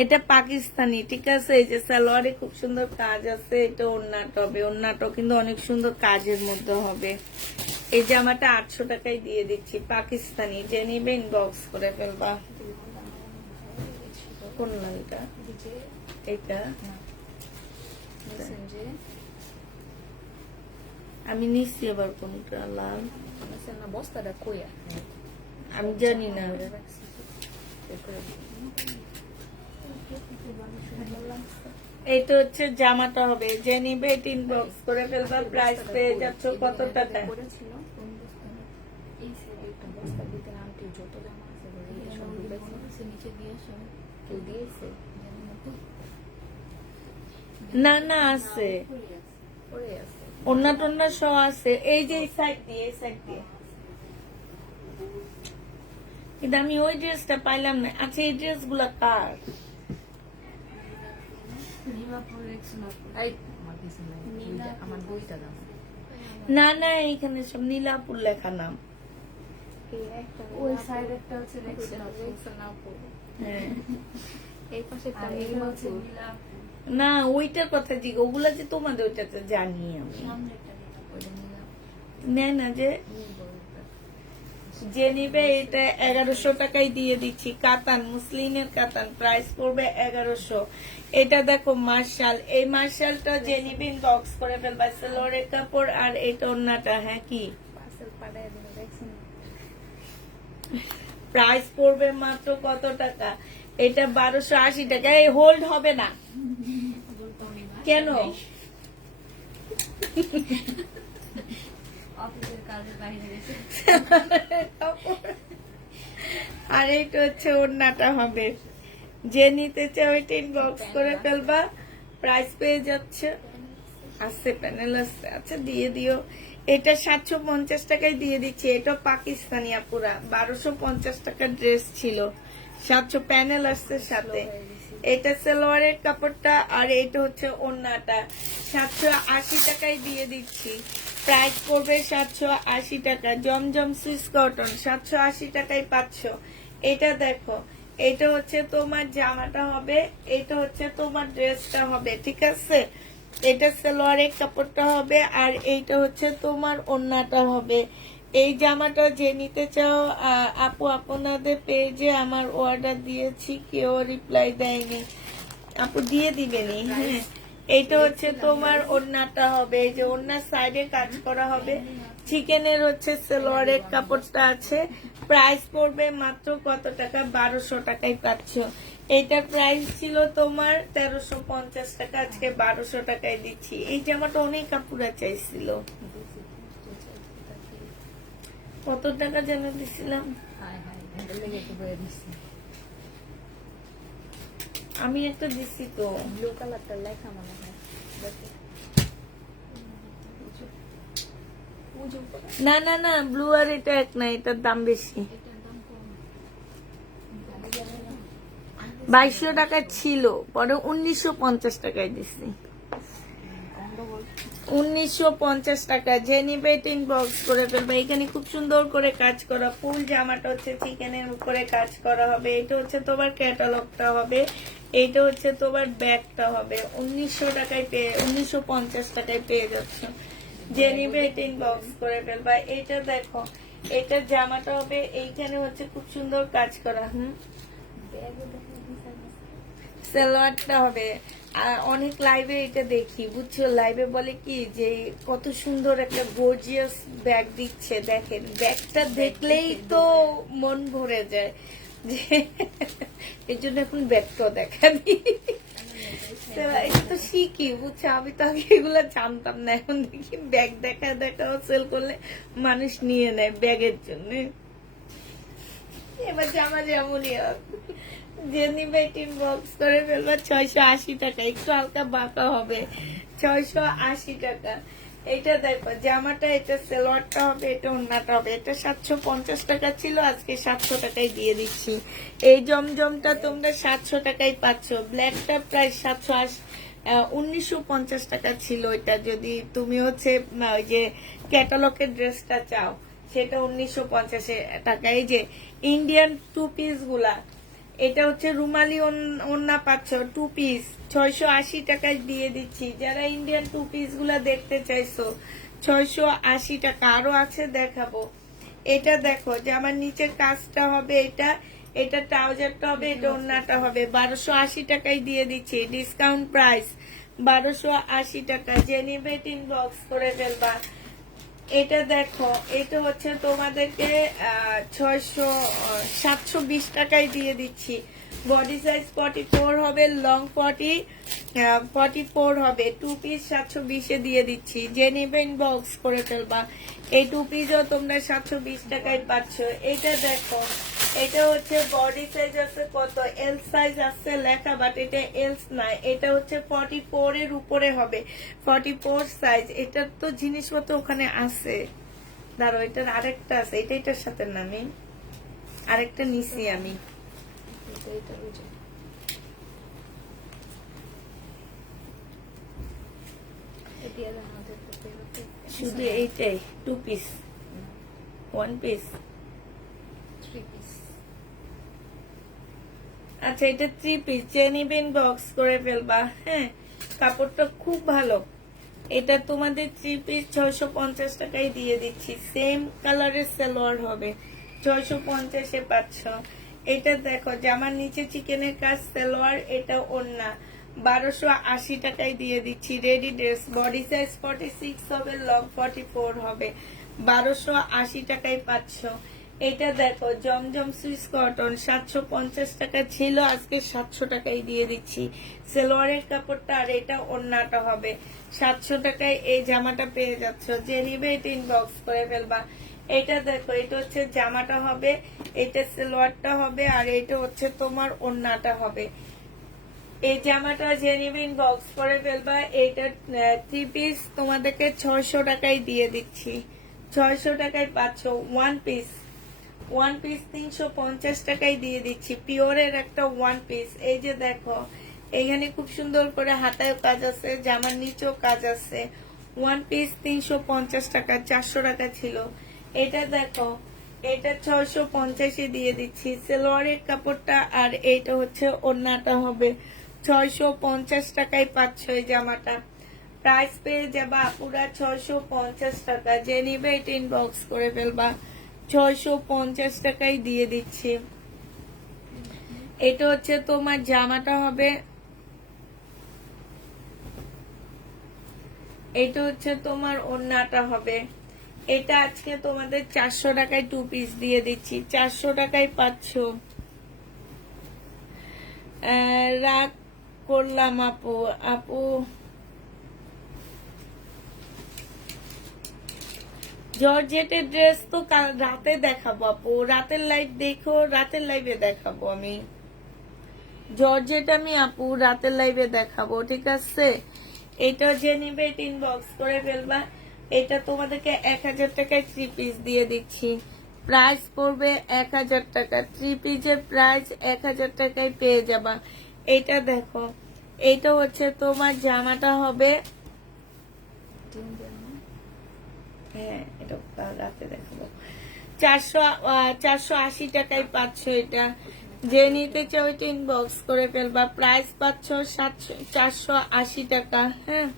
এটা পাকিস্তানি, ঠিক আছে? এই যে সালোয়ারে খুব সুন্দর কাজ আছে। এটা ওড়নাটা হবে। ওড়নাটাও কিন্তু অনেক সুন্দর কাজের মধ্যে হবে। এই জামাটা 800 টাকায় দিয়ে দিচ্ছি, পাকিস্তানি। যে নিবে ইনবক্স করে ফেলবা। কোন লালটা? এটা আমি নিচ্ছি। আবার কোনটা লাল বস্তাটা কই? আমি জানি না। এইটা হচ্ছে জামাটা হবে, যে নিবে এটা ইনবক্স করে ফেলবা, প্রাইস পেয়ে যাচ্ছ কত টাকা। করেছিল কোন বস্তা এই সাইডে একটা বস্তার ভিতরে আন্টি যত জামা আছে বলে এই সব ঢুকাইছে নিচে দিয়ে আসো কেউ দিয়েছে জানি না তো না না আছে, পড়ে আছে অন্য টন্য সহ আছে, এই যে এই সাইড দিয়ে, এই সাইড দিয়ে। কিন্তু আমি ওই ড্রেসটা পাইলাম না। আচ্ছা এই ড্রেস গুলা কার? এই আমার কিছু নাই আমার দুইটা জামা না না, এইখানে সব নীলাপুর লেখা নাম। ওই সাইড একটা হচ্ছে রেক্সন আপু হ্যাঁ এই পাশে আর এগুলো হচ্ছে নীলাপ, না ওইটার কথা জিজ্ঞেস, ওগুলা যে তোমাদের ওইটাতে জানি আমি। সামনেরটা নীলাপ। ওইটা নিলাম নেয় না যে যে নিবে এটা 1100 টাকায় দিয়ে দিচ্ছি। কাতান, মুসলিনের কাতান, প্রাইস পড়বে 1100। এটা দেখো মার্শাল, এই মার্শালটা যে নিবে ইনবক্স করে ফেলবা। সেলোরের কাপড় আর এটা ওন্নাটা। হ্যাঁ কি পার্সেল পাঠায় দিল দেখছেন প্রাইস পড়বে মাত্র কত টাকা? এটা 1280 টাকা। এই হোল্ড হবে না কেন? অফিসের কাজে বাইরে গেছে। আর এইটা হচ্ছে ওড়নাটা হবে, যে নিতে চাও ওইটা ইনবক্স করে ফেলবা, প্রাইস পেয়ে যাচ্ছে। আছে প্যানেল আছে, আচ্ছা দিয়ে দিও। এটা 750 টাকায় দিয়ে দিচ্ছি। এটা পাকিস্তানি আপুরা, 1250 টাকার ড্রেস ছিল, 700 প্যানেল আসছে সাথে। এটা সালোয়ারের কাপড়টা আর এইটা হচ্ছে ওড়নাটা, 780 টাকায় দিয়ে দিচ্ছি। প্রাইস পড়বে 780 টাকা। জমজম সুইস কটন 780 টাকায় পাচ্ছ। এটা দেখো, এটা হচ্ছে তোমার জামাটা হবে, এটা হচ্ছে তোমার ড্রেসটা হবে, ঠিক আছে? এটা সালোয়ারের কাপড়টা হবে আর এইটা হচ্ছে তোমার ওড়নাটা হবে। এই জামাটা যে নিতে চাও আপু, আপনাদের পেজে আমার অর্ডার দিয়েছি, কেউ রিপ্লাই দেয়নি, আপু দিয়ে দিবেনি। হ্যাঁ এইটা হচ্ছে তোমার ওড়নাটা হবে, এই যে ওড়নার সাইডে কাজ করা হবে। চিকেনের হচ্ছে সালোয়ারের কাপড়টা আছে, প্রাইস পড়বে মাত্র কত টাকা? 1200 টাকায় পাচ্ছ। এইটার প্রাইস ছিল তোমার 1350 টাকা, আজকে 1200 টাকায় দিচ্ছি। এই জামাটা অনেক কাপড়া চাইছিল, কত টাকা যেন দিছিলাম হাই হাই হ্যান্ডেল লেগে একটু বয়ে দিচ্ছি আমি, একটা দিছি তো। ব্লু কালারটা লেখা মনে হয় দেখো পুজো করা না না না, ব্লু আর এটা এক না, এটার দাম বেশি। এটার দাম কম 2200 টাকা ছিল, পরে 1950 টাকায় দিছি। 1950 টাকা। যে নিবে বক্স করে ফেলবে। এখানে খুব সুন্দর করে কাজ করা, ফুল জামাটা হচ্ছে চিকেনের উপরে কাজ করা হবে। এটা হচ্ছে তোমার ক্যাটালগটা হবে, এইটা হচ্ছে তোমার ব্যাগটা হবে। 1900 টাকায় পেয়ে, 1950 টাকায় পেয়ে যাচ্ছ। যে নিবে বক্স করে ফেলবা। এটা দেখো, এটা জামাটা হবে, এইখানে হচ্ছে খুব সুন্দর কাজ করা। সালোয়ারটা হবে। অনেক লাইভে এটা দেখি, বুঝছো, লাইভে বলে কি যে কত সুন্দর একটা গর্জিয়াস ব্যাগ দিচ্ছে। দেখেন ব্যাগটা দেখলেই তো মন ভরে যায়, যে এই জন্য এখন ব্যাগটাও দেখা দিই। এটা তো শিখি, বুঝছো, আমি তো আগে এগুলো জানতাম না, এখন দেখি ব্যাগ দেখা দেখাও সেল করলে মানুষ নিয়ে নেয় ব্যাগের জন্য। এবার জামা যেমনই হোক, যে নিবে বক্স করে ফেলবা। 680 টাকা, একটু হালকা বাঁকা হবে, 680 টাকা। এটা দেখো জামাটা, এটা সালোয়ারটা হবে, এটা ওড়নাটা হবে। এটা 750 টাকা ছিল, আজকে 700 টাকায় দিয়ে দিচ্ছি। এই জমজমটা তোমরা 700 টাকায় পাচ্ছ। ব্ল্যাকটা প্রায় 1950 টাকা ছিল। এটা যদি তুমি হচ্ছে ওই যে ক্যাটালগের ড্রেসটা চাও, সেটা 1950 টাকা। এই যে ইন্ডিয়ান টু পিস গুলা, এটা হচ্ছে রুমালি ওন্না পাচ্ছ, টু পিস 680 টাকায় দিয়ে দিচ্ছি। যারা ইন্ডিয়ান টু পিস গুলা দেখতে চাইছো, 680 টাকা। আরো আছে দেখাবো। এটা দেখো যে আমার নিচের কাজটা হবে, এটা ট্রাউজারটা হবে, এটা ওন্নাটা হবে। 1280 টাকায় দিয়ে দিচ্ছি, ডিসকাউন্ট প্রাইস 1280 টাকা। যে নিবে বক্স করে ফেলবা। এটা দেখো, এটা হচ্ছে তোমাদেরকে 720 টাকায় দিয়ে দিচ্ছি। বডি সাইজ 44 হবে, লং 40, 44 হবে, 2 পিস 720-এ দিয়ে দিচ্ছি। যে নিবে ইনবক্স করে ফেলবা। এই 2 পিসও তোমরা 720 টাকায় পাচ্ছ। এটা দেখো, এটা হচ্ছে বডি সাইজ আছে কত, এল সাইজ আছে লেখা, বাট এটা এলস না, এটা হচ্ছে 44 এর উপরে হবে, 44 সাইজ। এটার তো জিনিসপত্র ওখানে আছে, দাঁড়ো এটার আরেকটা আছে, এটার সাথে নামি আরেকটা নিছি আমি। এটা বুঝে দিয়ে দেন আমাদের শুধু এইটাই 2 পিস, 1 পিস। 3 পিস। আচ্ছা এটা 3 পিস, যে নিবেন বক্স করে ফেলবা। হ্যাঁ, কাপড়টা খুব ভালো। এটা তোমাদের 3 পিস 650 টাকায় দিয়ে দিচ্ছি। সেম কালারের সালোয়ার হবে, 650-এ পাচ্ছ। এটা দেখো, জামার নিচে চিকেনের কাজ সালোয়ার, এটা ওড়না, 1280 টাকায় দিয়ে দিচ্ছি। রেডি ড্রেস, বডি সাইজ 46 হবে, লং 44 হবে, 1280 টাকায় পাচ্ছ। এটা দেখো, জমজম সুইস কটন, 750 টাকা ছিল, আজকে 700 টাকায় দিয়ে দিচ্ছি। সালোয়ারের কাপড়টা আর এটা ওড়নাটা হবে, 700 টাকায় এই জামাটা পেয়ে যাচ্ছ। যে নিবে এটা ইনবক্স করে ফেলবা। এটা দেখো, এটা হচ্ছে জামাটা হবে, এটা সালোয়ারটা হবে, আর এটা হচ্ছে তোমার ওড়নাটা হবে। এই জামাটা যে নিবে ইনবক্স করে ফেলবা। এইটা 3 পিস তোমাদেরকে 600 টাকায় দিয়ে দিচ্ছি। 600 টাকায় পাচ্ছ। 1 পিস 350 টাকায় দিয়ে দিচ্ছি। পিওরের একটা 1 পিস। এই যে দেখো, এখানে খুব সুন্দর করে হাতায় কাজ আছে, জামার নিচেও কাজ আছে। 1 পিস 350 টাকা, 400 টাকা ছিল। এটা দেখো, এটা 650-এ দিয়ে দিচ্ছি। সালোয়ারের কাপড়টা আর এইটা হচ্ছে ওড়নাটা হবে, 650 টাকায় পাচ্ছ এই জামাটা। প্রাইস পেয়ে যাবা পুরা 650 টাকা। যে নিবে এটা ইনবক্স করে ফেলবা। 650 টাকায় দিয়ে দিচ্ছি। এটা হচ্ছে তোমার জামাটা হবে, এটা হচ্ছে তোমার ওড়নাটা হবে। এটা আজকে তোমাদের 400 টাকায় 2 পিস দিয়ে দিচ্ছি। 400 টাকায় পাচ্ছ। রাগ করলাম আপু জর্জেটের ড্রেস তো কাল রাতে দেখাবো আপু, রাতের লাইভ দেখো, রাতের লাইভে দেখাবো আমি। জর্জেট আমি আপু রাতের লাইভে দেখাবো, ঠিক আছে। এটা যে নিবে এটা ইনবক্স করে ফেলবা। এটা তোমাদেরকে 1000 টাকায় 3 পিস দিয়ে দিচ্ছি। প্রাইস পড়বে 1000 টাকা। 3 পিসের প্রাইস 1000 টাকায় পেয়ে যাবা। এটা দেখো, এটা হচ্ছে তোমার জামাটা হবে, হ্যাঁ এটা রাতে দেখাবো। 480 টাকায় পাচ্ছ এটা। যে নিতে চাও ওইটা ইনবক্স করে ফেলবা। প্রাইস পাচ্ছ 480 টাকা। হ্যাঁ,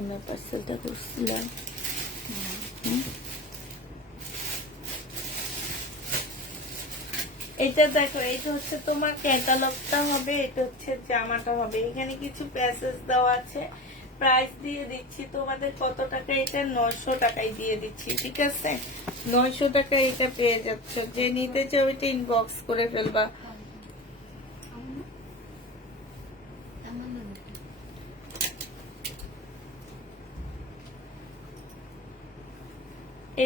আমরা পার্সেলটা করছিলাম। এটা দেখো, এটা হচ্ছে তোমার ক্যাটালগটা হবে, এটা হচ্ছে জামাটা হবে। এখানে কিছু প্যাসেজ দেওয়া আছে। প্রাইস দিয়ে দিচ্ছি তোমাদের কত টাকা, এটা 900 টাকায় দিয়ে দিচ্ছি, ঠিক আছে। 900 টাকায় এটা পেয়ে যাচ্ছ। যে নিতে চাও এটা ইনবক্স করে ফেলবা।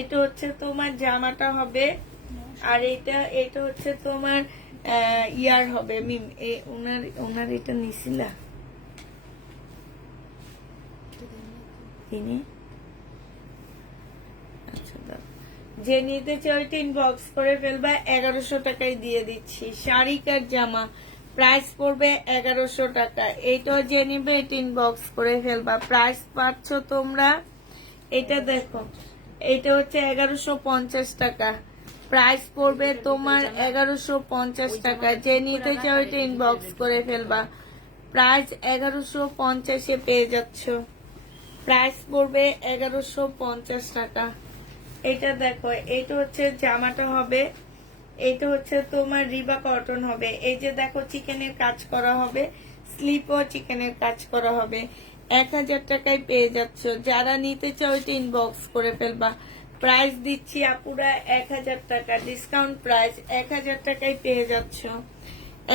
এটা হচ্ছে তোমার জামাটা হবে, আর এটা হচ্ছে তোমার ইয়ার হবে। মিম ওনার এটা নিছিলা তিনি, আচ্ছা দাও। যে নিতে চাও এটা ইনবক্স করে ফেলবা। 1100 টাকায় দিয়ে দিচ্ছি। শাড়িকার জামা, প্রাইস পড়বে 1100 টাকা। এইটাও যে নিবে এটা ইনবক্স করে ফেলবা। প্রাইস পাচ্ছ তোমরা, এটা দেখো, এটা হচ্ছে 1150 টাকা। প্রাইস পড়বে তোমার 1150 টাকা। যে নিতে চাও এটা ইনবক্স করে ফেলবা। প্রাইস 1150-এ পেয়ে যাচ্ছ। প্রাইস পড়বে 1150 টাকা। এটা দেখো, এটা হচ্ছে জামাটা হবে, এটা হচ্ছে তোমার রিবা কটন হবে। এই যে দেখো চিকেনের কাজ করা হবে, স্লিপও চিকেনের কাজ করা হবে। 1000 টাকায় পেয়ে যাচ্ছ। যারা নিতে চাও এটা ইনবক্স করে ফেলবা। প্রাইস দিচ্ছি আপুরা 1000 টাকা, ডিসকাউন্ট প্রাইস 1000 টাকায় পেয়ে যাচ্ছ।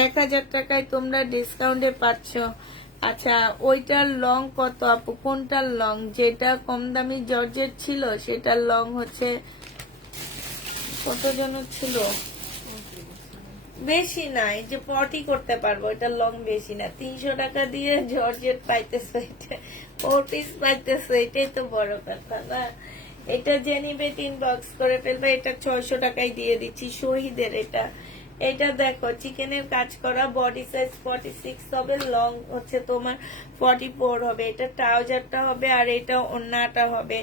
1000 টাকায় তোমরা ডিসকাউন্টে পাচ্ছ। আচ্ছা, ওইটার লং কত আপু? কোনটার লং? যেটা কম দামি জর্জেট ছিল সেটার লং হচ্ছে কত যেন ছিল, বেশি নাই যে পটি করতে পারবো, এটা লং বেশি না। 300 টাকা দিয়ে জর্জেট পাইতেছে, এটা 4 পিস পাইতেছে, এটাই তো বড় কথা না। এটা জেনিবে ইনবক্স করে ফেলবে। এটা 600 টাকায় দিয়ে দিচ্ছি, শহীদের। এটা এটা দেখো চিকেনের কাজ করা, বডি সাইজ 46 হবে, লং হচ্ছে তোমার 44 হবে। এটা ট্রাউজারটা হবে আর এটা ওন্নাটা হবে।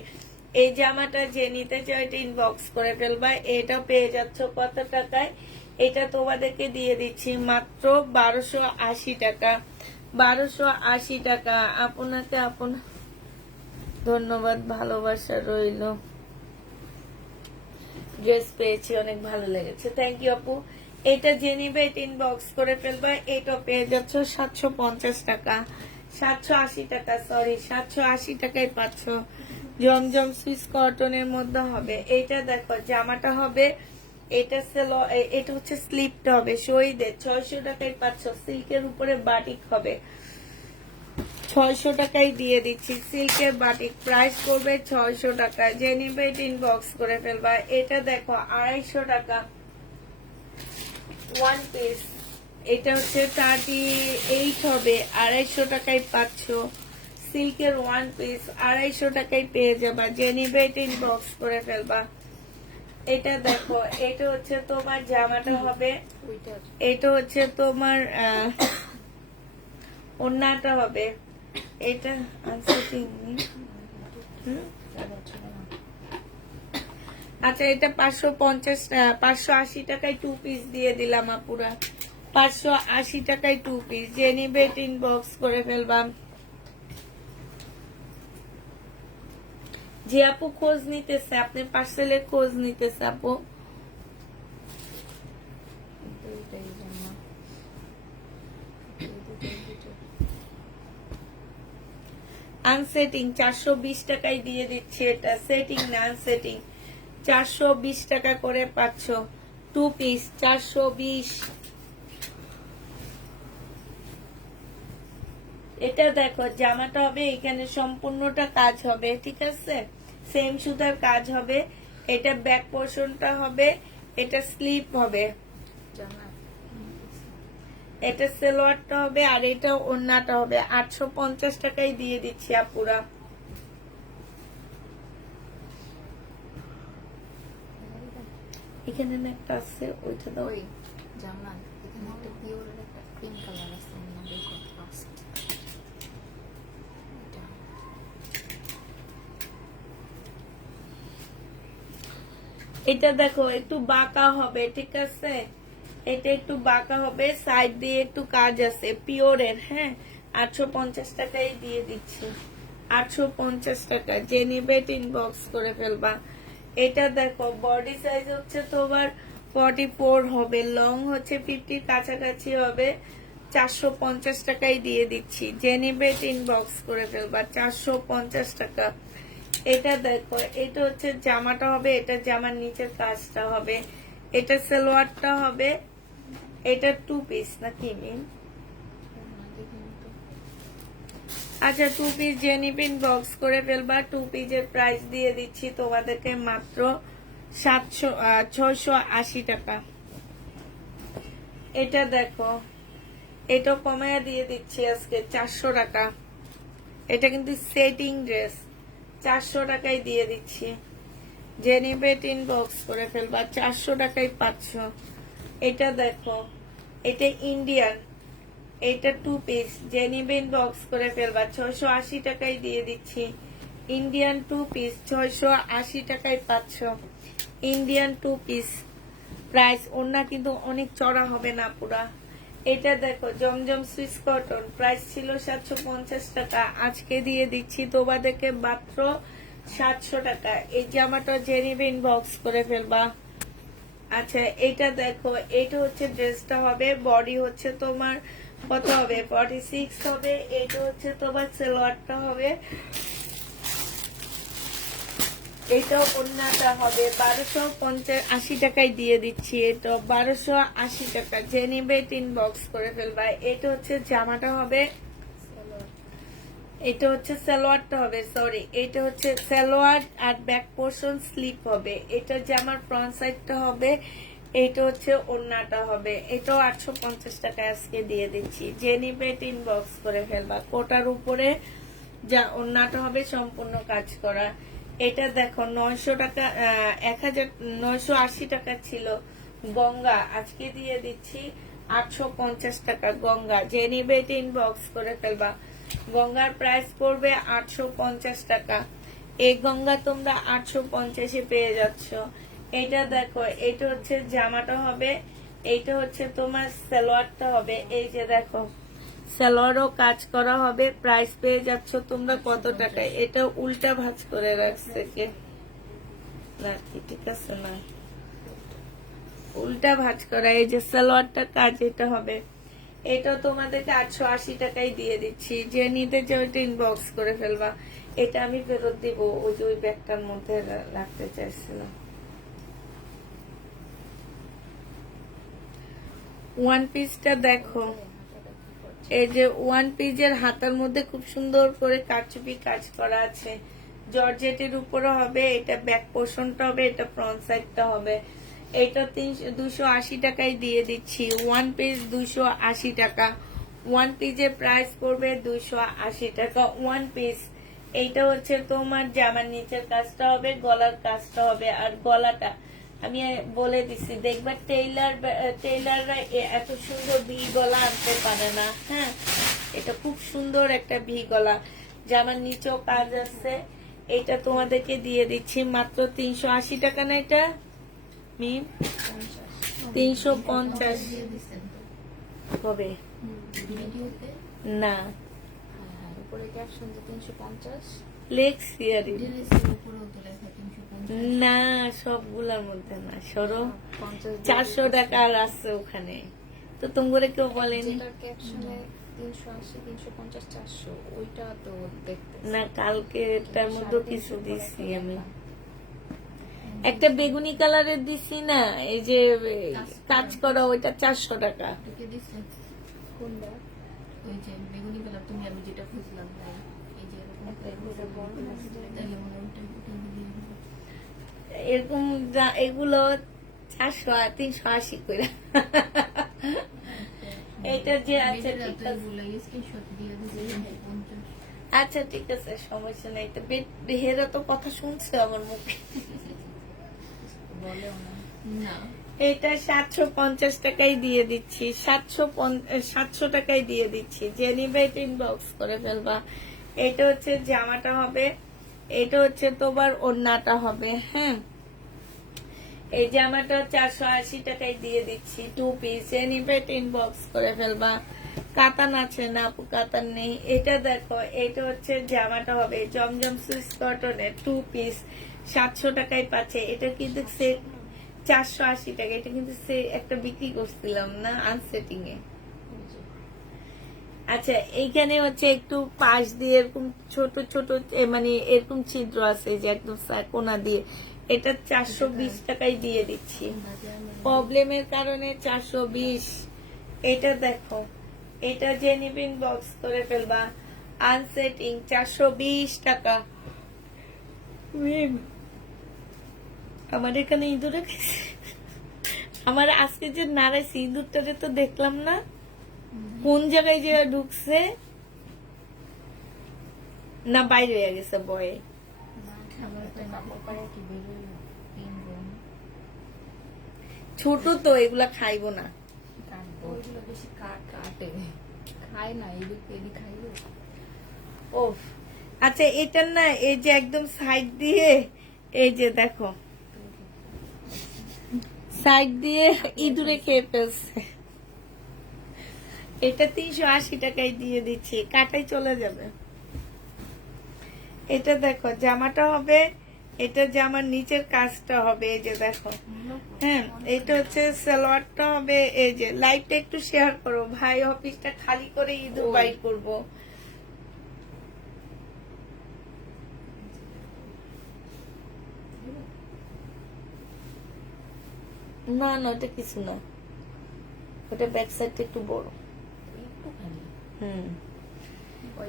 এই জামাটা যে নিতে চাও এটা ইনবক্স করে ফেলবা। এটা পেয়ে যাচ্ছ কত টাকায়? এটা তোমাদেরকে দিয়ে দিচ্ছি মাত্র 1280 টাকা। 1280 টাকা। আপনাকে ধন্যবাদ, ভালোবাসা রইল। ড্রেস পেয়েছি, অনেক ভালো লেগেছে, থ্যাংক ইউ আপু। এটা যে নিবে এটা ইনবক্স করে ফেলবা। এটা পেয়ে যাচ্ছ 750 টাকা, 780 টাকা, সরি 780 টাকায় পাচ্ছ। জমজম সুইস কটনের মধ্যে হবে। এটা দেখো জামাটা হবে, এটা এটা হচ্ছে স্লিপটা হবে শহীদের, 600 টাকায় পাচ্ছ। সিল্কের উপরে বাটিক হবে, 600 টাকায় দিয়ে দিচ্ছি সিল্কের বাটিক। প্রাইস করবে 600 টাকা। যে নিবে এটা ইনবক্স করে ফেলবা। এটা দেখো 250 টাকা, ওয়ান পিস। এটা হচ্ছে 38 হবে, 250 টাকায় পাচ্ছ। সিল্কের ওয়ান পিস 250 টাকায় পেয়ে যাবা। যে নিবে এটা ইনবক্স করে ফেলবা। এটা দেখো, এটা হচ্ছে তোমার জামাটা হবে, ওইটা এটা হচ্ছে তোমার ওন্নাটা হবে। এটা আনসেটিং। আচ্ছা, এটা 580 টাকায় 2 পিস দিয়ে দিলাম আপুরা। 580 টাকায় 2 পিস। যে নিবে ইনবক্স করে ফেলবাম। যে আপু খোঁজ নিতেছে, আপনি পার্সেলের খোঁজ নিতেছে আপু। ওইটাই জামা। আনসেটিং 420 টাকায় দিয়ে দিচ্ছি। এটা সেটিং না, আনসেটিং। 420 টাকা করে পাচ্ছ 2 পিস, 420। এটা দেখো জামাটা হবে, এখানে সম্পূর্ণটা কাজ হবে, ঠিক আছে, সেম সুতার কাজ হবে। এটা ব্যাক পোর্শনটা হবে, এটা স্লিপ হবে, জামা এটা সেলোয়ারটা হবে, আর এটা ওড়নাটা হবে। 850 টাকায় দিয়ে দিচ্ছি আপুরা। এখানে না একটা আছে, ওইটা দাও। ওই জামা এখানে একটা পিওরের একটা পিঙ্ক কালার আছে, না দেখো ফার্স্ট এটা এটা দেখো একটু বাঁকা হবে, ঠিক আছে, এটা একটু বাঁকা হবে, সাইড দিয়ে একটু কাজ আছে, পিওরের। হ্যাঁ, 850 টাকায় দিয়ে দিচ্ছি, 850 টাকা। যে নিবে ইনবক্স করে ফেলবা। এটা দেখো বডি সাইজ হচ্ছে তোমার 44 হবে, লং হচ্ছে 50 কাছাকাছি হবে। 450 টাকায় দিয়ে দিচ্ছি। যে নিবে ইনবক্স করে ফেলবা, 450 টাকা। এটা দেখো, এটা হচ্ছে জামাটা হবে, এটা জামার নিচের কাজটা হবে, এটা সালোয়ারটা হবে। এটা 2 পিস নাকি মিন? দেখিনি তো। আচ্ছা, 2 পিস যে নিবেন বক্স করে ফেলবা। 2 পিসের প্রাইস দিয়ে দিচ্ছি তোমাদেরকে মাত্র 680 টাকা। এটা দেখো, এটা কমায়া দিয়ে দিচ্ছি আজকে 400 টাকা। এটা কিন্তু সেটিং ড্রেস, 400 টাকায় দিয়ে দিচ্ছি। যে নিবে ইনবক্স করে ফেলবা, 400 টাকায় পাচ্ছ। এটা দেখো, এটা ইন্ডিয়ান, এটা 2 পিস। যে নিবে ইনবক্স করে ফেলবা, 680 টাকায় দিয়ে দিচ্ছি। ইন্ডিয়ান 2 পিস 680 টাকায় পাচ্ছ। Indian 2 piece price. ওড়না কিন্তু অনেক চড়া হবে না পুরা, এটা দেখো জমজম সুইস কটন, প্রাইস ছিল 750 টাকা, আজকে দিয়ে দিচ্ছি তোমাদেরকে মাত্র 700 টাকা। এই জামাটা জেনিবে ইনবক্স করে ফেলবা। আচ্ছা এটা দেখো, এটা হচ্ছে ড্রেসটা হবে, বডি হচ্ছে তোমার কত হবে 46 হবে। এটা হচ্ছে তোমার সালোয়ারটা হবে, এটা ওড়নাটা হবে 1280 টাকায় দিয়ে দিচ্ছি। এটা 1280 টাকা, যে নিবে ইনবক্স করে ফেলবা। এটা হচ্ছে জামাটা হবে, এটা হচ্ছে সালোয়ারটা হবে, সরি এটা হচ্ছে সালোয়ার আর ব্যাক পোর্শন স্লিপ হবে। এটা জামার ফ্রন্ট সাইডটা হবে, এটা হচ্ছে ওড়নাটা হবে। এটাও 850 টাকায় আজকে দিয়ে দিচ্ছি, যে নিবে ইনবক্স করে ফেলবা। কোটার উপরে যা ওড়নাটা হবে সম্পূর্ণ কাজ করা। এটা দেখো 900 টাকা, 1980 টাকা ছিল গঙ্গা, আজকে দিয়ে দিচ্ছি 850 টাকা গঙ্গা, যে নিবে ইনবক্স করে ফেলবা। গঙ্গার প্রাইস পড়বে 850 টাকা। এই গঙ্গা তোমরা 850-এ পেয়ে যাচ্ছ। এটা দেখো, এটা হচ্ছে জামাটা হবে, এইটা হচ্ছে তোমার সালোয়ারটা হবে। এই যে দেখো সালোয়ারও কাজ করা হবে, প্রাইস পেয়ে যাচ্ছ তোমরা কত টাকায়। এটা উল্টা ভাঁজ করে রাখছে কে না, ঠিক আছে না, উল্টা ভাঁজ করা। এই যে সালোয়ারটা কাজ এটা হবে, এটা তোমাদেরকে 880 টাকায় দিয়ে দিচ্ছি, যে নিতে চাও এটা ইনবক্স করে ফেলবা। এটা আমি ফেরত দিব, ওই যে ওই ব্যাগটার মধ্যে রাখতে চাইছিলাম। ওয়ান পিসটা দেখো, এই যে ওয়ান পিসের হাতার মধ্যে খুব সুন্দর করে কারচুপি কাজ করা আছে, জর্জেটের উপরে হবে। এটা ব্যাক পোর্শনটা হবে, এটা ফ্রন্ট সাইডটা হবে। এটা 280 টাকায় দিয়ে দিচ্ছি, ওয়ান পিস 280 টাকা। ওয়ান পিসের প্রাইস পড়বে 280 টাকা ওয়ান পিস। এইটা হচ্ছে তোমার জামার নিচের কাজটা হবে, গলার কাজটা হবে। আর গলাটা আমি বলে দিচ্ছি, দেখবা টেইলাররা এত সুন্দর ভি গলা আনতে পারে না। হ্যাঁ, এটা খুব সুন্দর একটা ভি গলা, জামার নিচেও কাজ আছে। এটা তোমাদেরকে দিয়ে দিচ্ছি মাত্র 380 টাকা। না এটা 350 হবে ভিডিওতে না, উপরে ক্যাপশন যে 350 লেক্স ইয়ারি ড্রেসের উপরেও তো লেখা 350। না, সবগুলোর মধ্যে না, সরো 50 400 টাকা আর আছে ওখানে, তো তোমরা কেউ বলেনি যেটার ক্যাপশনে 380 350 400 ওইটা তো দেখতে না। কালকে এটার মধ্যে কিছু দিছি আমি, একটা বেগুনি কালারের দিছি না, এই যে কাজ করা, ওইটা 400 টাকা। এটাকে দিছে কোনটা ওই যে বেগুনি কালার, তুমি আমি যেটা খুঁজলাম তাই এই যে এরকম তাহলে মনে হয় ওটা দিয়ে দিবে। এরকম এগুলো 400 আর 380 করে। এটা যে আছে ঠিক আছে, স্ক্রিনশট দিয়ে দিছে 50। আচ্ছা ঠিক আছে, সমস্যা নেই। তো বেহেরা তো কথা শুনছে আমার মুখে। বলেও না না এটা 750 টাকায় দিয়ে দিচ্ছি, 700 টাকায় দিয়ে দিচ্ছি, যে নিবে ইনবক্স করে ফেলবা। এটা হচ্ছে জামাটা হবে, এটা হচ্ছে তোমার ওড়নাটা হবে। হ্যাঁ, এই জামাটা 480 টাকায় দিয়ে দিচ্ছি, 2 পিস, যে নিবে ইনবক্স করে ফেলবা। কাতান আছে না আপু? কাতান নেই। এটা দেখো, এটা হচ্ছে জামাটা হবে জমজম সুইস কটনের 2 পিস, 700 টাকায় পাচ্ছে। এটা কিন্তু 480 টাকা। এটা কিন্তু সে একটা বিক্রি করছিলাম না আনসেটিং এ। আচ্ছা, এইখানে হচ্ছে একটু পাশ দিয়ে এরকম ছোট ছোট মানে এরকম ছিদ্র আছে, যে একদম কোনা দিয়ে। এটা 420 টাকায় দিয়ে দিচ্ছি, প্রবলেমের কারণে 420। এটা দেখো, এটা জেনিবিন বক্স করে ফেলবা, আনসেটিং 420 টাকা। আমার এখানে ইঁদুরে আমার আজকে যে নাড়াইছি ইঁদুরটারে তো দেখলাম না কোন জায়গায় যে ঢুকছে, না বাইরে হয়ে গেছে বয়ে। ছোট তো এগুলা খাইবো না। ওইগুলো বেশি কাটে খায় না, এদিক এদিক খাইবে। ও আচ্ছা, এটা না এই যে একদম সাইড দিয়ে, এই যে দেখো সাইড দিয়ে ইঁদুরে খেয়ে ফেলছে। এটা 380 টাকায় দিয়ে দিচ্ছি, কাটাই চলে যাবে। এটা দেখো জামাটা হবে, এটা জামার নিচের কাজটা হবে, এই যে দেখো। হ্যাঁ, এটা হচ্ছে সালোয়ারটা হবে। এই যে লাইভটা একটু শেয়ার করো ভাই, অফিসটা খালি করে ঈদ বাইর করবো। না না, ওটা কিছু না, ওটা ব্যাক সাইডটা একটু বড়।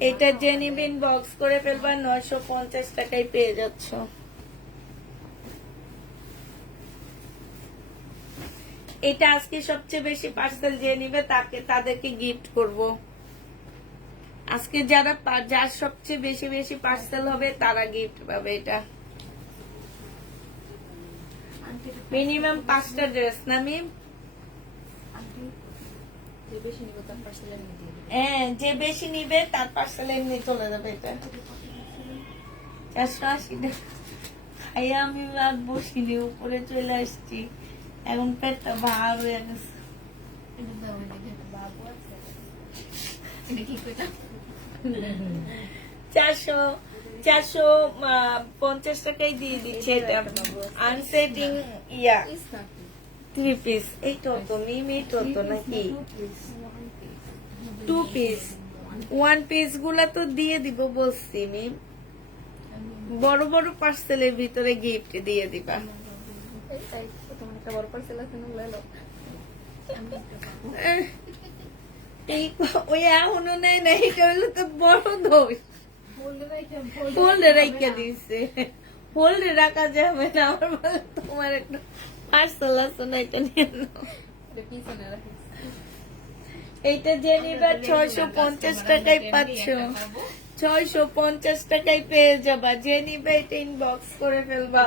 এটা জেনিবিন বক্স করে ফেলবা, 950 টাকায় পেয়ে যাচ্ছ। এটা আজকে সবচেয়ে বেশি পার্সেল যে নিবে তাদেরকে গিফট করব। আজকে যার সবচেয়ে বেশি বেশি পার্সেল হবে তারা গিফট পাবে। এটা মিনিমাম 5টা ড্রেস না মিম? হ্যাঁ, যে বেশি নিবে তার পার্সেল এমনি চলে যাবে। এটা 480 টাকা খাইয়া আমি রাত বসিনি, উপরে চলে আসছি, এখন পেটটা ভার হয়ে গেছে। কি কইতা 450 টাকায় দিয়ে দিচ্ছে এটা। আনসেটিং ইয়া 3 পিস। এইটা তো মিম, এইটা তো নাকি 2 পিস? 1 পিস গুলা তো দিয়ে দিব বলছি মিম, বড় বড় পার্সেলের ভিতরে গিফট দিয়ে দিবা। ওই এখনো নেই না, এটা হলো তো বড় দোষ। হোল্ডে রাখা দিছে, হোল্ডে রাখা যাবে না। আমার বলে তোমার একটা পার্সেল আছে না, এটা নিয়ে নাও। এইটা যে নিবা 650 টাকায় পাচ্ছ, 650 টাকায় পেয়ে যাবা। যে নিবে এটা ইনবক্স করে ফেলবা।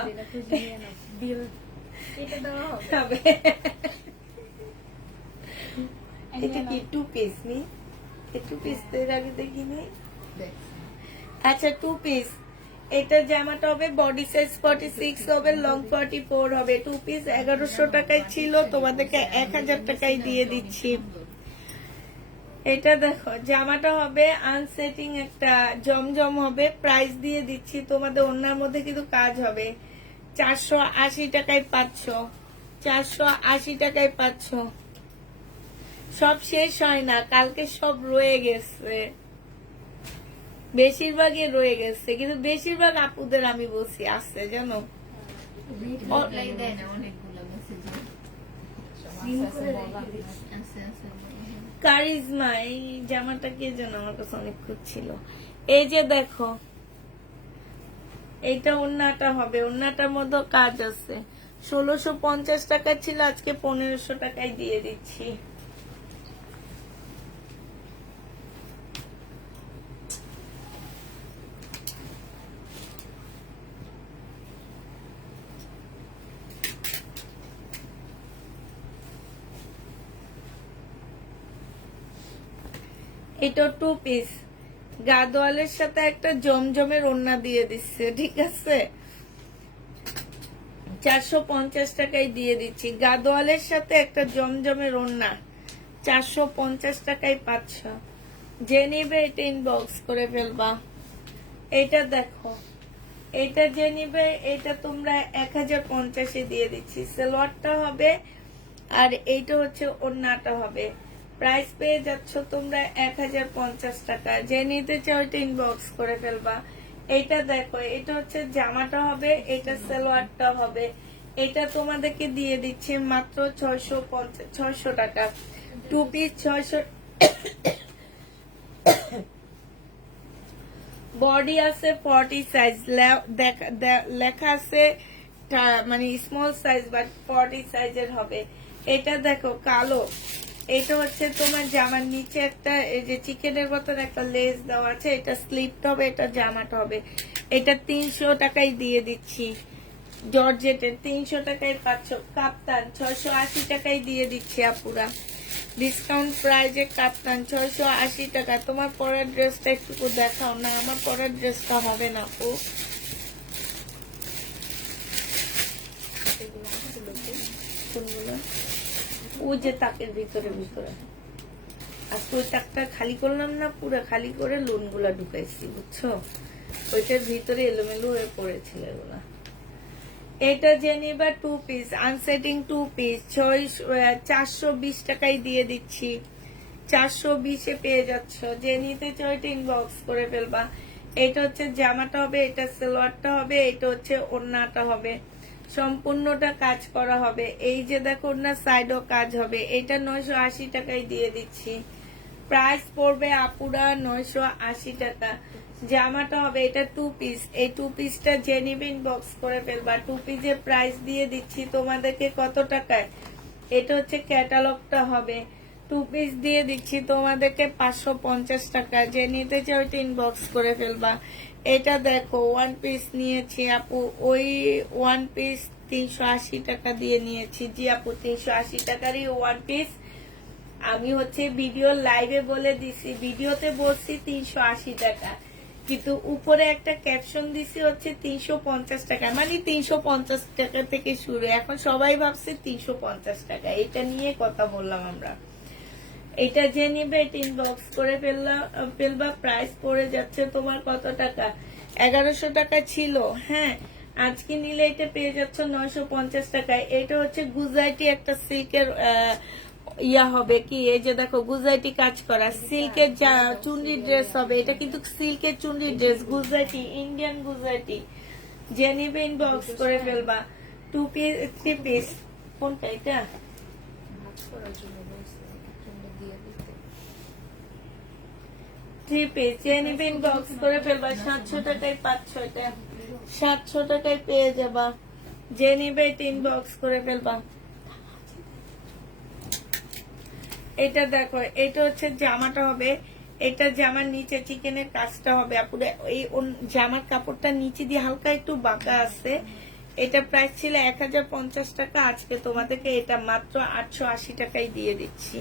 এটা কি 2 পিস নি? 2 পিস তো এর আগে দেখিনি। আচ্ছা 2 পিস। এটা জামাটা হবে বডি সাইজ 46 হবে, লং 44 হবে। 2 পিস 1100 টাকায় ছিল, তোমাদেরকে 1000 টাকায় দিয়ে দিচ্ছি। এটা দেখো জামাটা হবে আনসেটিং, একটা জমজম হবে। প্রাইস দিয়ে দিচ্ছি তোমাদের, ওনার মধ্যে কিন্তু কাজ হবে। 480 টাকায় পাচ্ছ, 480 টাকায় পাচ্ছ। সব শেষ হয় না, কালকে সব রয়ে গেছে, বেশিরভাগই রয়ে গেছে, কিন্তু বেশিরভাগ আপুদের আমি বলছি আসছে জানো। দেয় না অনেকগুলো মেসেজ কারিজমা এই জামাটা কে যেন আমার কাছে অনেক খুঁজছিল। এই যে দেখো, এইটা ওন্নাটা হবে, ওন্নাটার মধ্যে কাজ আছে। 1650 টাকা ছিল, আজকে 1500 টাকায় দিয়ে দিচ্ছি। এটা 2 পিস, গাদোয়ালের সাথে একটা জমজমের ওড়না দিয়ে দিচ্ছে, ঠিক আছে। 450 টাকায় দিয়ে দিচ্ছি, গাদোয়ালের সাথে একটা জমজমের ওড়না 450 টাকায় পাচ্ছ। যে নিবে এটা ইনবক্স করে ফেলবা। এটা দেখো, এটা যে নিবে এটা তোমরা 1050 দিয়ে দিচ্ছি। সালোয়ারটা হবে আর এইটা হচ্ছে ওড়নাটা হবে। প্রাইস পেয়ে যাচ্ছ তোমরা 1050 টাকা। যে নিতে চাও এটা ইনবক্স করে ফেলবা। এটা দেখো, এটা হচ্ছে জামাটা হবে, এটা সালোয়ারটা হবে। এটা তোমাদেরকে দিয়ে দিচ্ছি মাত্র 600 টাকা। 2 পিস 600। বডি আছে 40 সাইজ, লেখা আছে মানে স্মল সাইজ, বাট 40 সাইজের হবে। এটা দেখো কালো, এটা হচ্ছে তোমার জামার নিচে একটা এই যে চিকেনের মতন একটা লেস দেওয়া আছে, এটা স্লিপটা হবে, এটা জামাটা হবে। এটা 300 টাকায় দিয়ে দিচ্ছি, জর্জেটের 300 টাকায় পাচ্ছ। কাপ্তান 680 টাকায় দিয়ে দিচ্ছি আপুরা, ডিসকাউন্ট প্রাইজে কাপ্তান 680 টাকা। তোমার পরার ড্রেসটা একটু দেখাও না, আমার পরার ড্রেসটা হবে না আপু। কোনগুলো? ও যে তাকের ভিতরে ভিতরে আর তুই টাকটা খালি করলাম না, পুরো খালি করে লোন গুলা ঢুকাইছি, বুঝছো? ওইটার ভিতরে এলোমেলো হয়ে পড়েছিল এগুলা। এটা জেনিবা 2 পিস, আনসেটিং 2 পিস 420 টাকায় দিয়ে দিচ্ছি। 420-এ পেয়ে যাচ্ছ। যে নিতে চাও এটা ইনবক্স করে ফেলবা। এটা হচ্ছে জামাটা হবে, এটা সালোয়ারটা হবে, এটা হচ্ছে ওড়নাটা হবে, সম্পূর্ণটা কাজ করা হবে। এই যে দেখো ওড়নার সাইডও কাজ হবে। এটা 980 টাকায় দিয়ে দিচ্ছি। প্রাইস পড়বে আপুরা 980 টাকা। জামাটা হবে এটা 2 পিস। এই 2 পিসটা যে নিবে ইনবক্স করে ফেলবা। 2 পিসের প্রাইস দিয়ে দিচ্ছি তোমাদেরকে কত টাকায়? এটা হচ্ছে ক্যাটালগটা হবে। 2 পিস দিয়ে দিচ্ছি তোমাদেরকে 550 টাকা। যে নিতে চাও ওইটা ইনবক্স করে ফেলবা। এটা দেখো 1 পিস নিয়েছি আপু, ওই 1 পিস 380 টাকা দিয়ে নিয়েছি। জি আপু 380 টাকারই 1 পিস। আমি হচ্ছে ভিডিও লাইভে বলে দিছি, ভিডিওতে বলছি 380 টাকা, কিন্তু উপরে একটা ক্যাপশন দিছি হচ্ছে 350 টাকা, মানে 350 টাকা থেকে শুরু। এখন সবাই ভাবছে 350 টাকা, এটা নিয়ে কথা বললাম আমরা। এটা যে নিবে এটা ইনবক্স করে ফেলবা। প্রাইস পড়ে যাচ্ছে তোমার কত টাকা? 1100 টাকা ছিল। হ্যাঁ, আজকে নিলে এটা পেয়ে যাচ্ছ 950 টাকায়। এটা হচ্ছে গুজরাটি একটা সিল্কের ইয়া হবে কি, এই যে দেখো গুজরাটি কাজ করা সিল্কের চুনরি ড্রেস হবে। এটা কিন্তু সিল্কের চুনরি ড্রেস, গুজরাটি, ইন্ডিয়ান গুজরাটি। যে নিবে ইনবক্স করে ফেলবা। 2 পিস 3 পিস। কোনটা এটা? ভাগ করার জন্য বলছে, জন্য দিয়ে দিতে। 3 পিস যে নিবে ইনবক্স করে ফেলবা। 700 টাকায় পাচ্ছ এটা, 700 টাকায় পেয়ে যাবা। যে নিবে এটা ইনবক্স করে ফেলবা। এটা দেখো, এটা হচ্ছে জামাটা হবে। এটা জামার নিচে চিকেনের কাজটা হবে আপুরা। এই জামার কাপড়টা নিচে দিয়ে হালকা একটু বাঁকা আছে। এটা প্রাইস ছিল 1050 টাকা, আজকে তোমাদেরকে এটা মাত্র 880 টাকায় দিয়ে দিচ্ছি।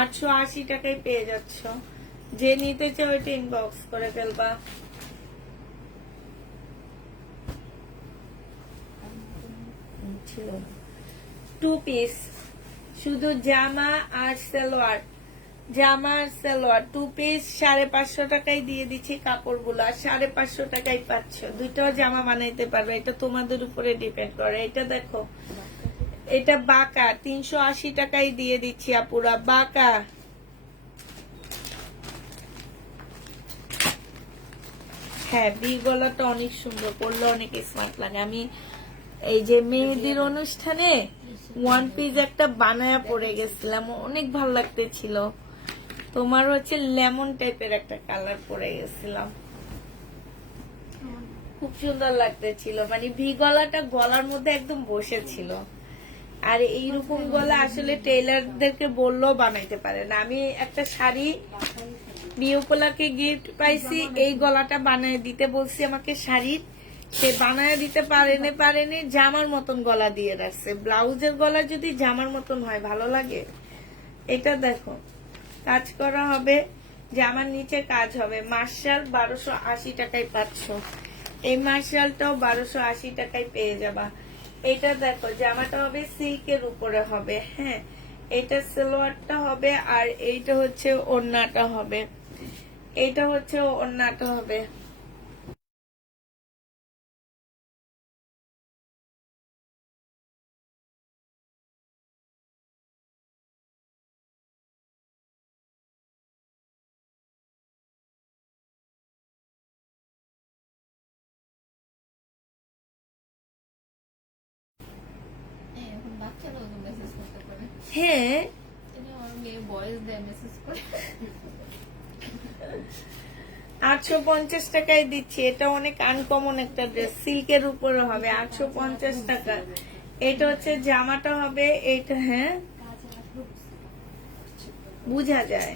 880 টাকায় পেয়ে যাচ্ছ। যে নিতে চাও এটা ইনবক্স করে ফেলবা। ছিল 2 পিস, শুধু জামা আর সালোয়ার। জামা আর সালোয়ার 2 পিস 550 টাকায় দিয়ে দিচ্ছি। কাপড়গুলো 550 টাকায় পাচ্ছ। দুইটাও জামা বানাইতে পারবে, এটা তোমাদের উপরে ডিপেন্ড করে। এটা দেখো, এটা বাঁকা 380 টাকায় দিয়ে দিচ্ছি আপুরা। বাঁকা হ্যাঁ, বি গলাটা অনেক সুন্দর, পরলে অনেক স্মার্ট লাগে। আমি এই যে মেহেদির অনুষ্ঠানে 1 পিস একটা বানায়া পরে গেছিলাম, অনেক ভালো লাগতেছিল। তোমার হচ্ছে লেমন টাইপের একটা কালার পরে গেছিলাম, খুব সুন্দর লাগতেছিল। মানে ভি গলাটা গলার মধ্যে একদম বসেছিল। আর এইরকম গলা আসলে টেইলারদেরকে বললেও বানাইতে পারে না। আমি একটা শাড়ি বিয়ে উপলক্ষে গিফট পাইছি, এই গলাটা বানায় দিতে বলছি আমাকে শাড়ির, সে বানায় দিতে পারেনি, জামার মতন গলা দিয়ে রাখছে। ব্লাউজের গলা যদি জামার মতন হয় ভালো লাগে? এটা দেখো, কাজ করা হবে, জামার নিচে কাজ হবে। মার্শাল 1280 টাকায় পাচ্ছ। এই মার্শালটাও 1280 টাকায় পেয়ে যাবা। এটা দেখো, জামাটা হবে সিল্কের উপরে হবে। হ্যাঁ, এটা সালোয়ারটা হবে, আর এইটা হচ্ছে ওড়নাটা হবে। এইটা হচ্ছে ওড়নাটা হবে। এখন বাচ্চারাও তো মেসেজ করতে পারে। হ্যাঁ, তুমি আমার মেয়ে ভয়েস দেয়, মেসেজ করে। 850 টাকায় দিচ্ছি। এটা অনেক আনকমন একটা ড্রেস, সিল্কের উপরে হবে। 850 টাকা। এটা হচ্ছে জামাটা হবে। এইটা হ্যাঁ বুঝা যায়।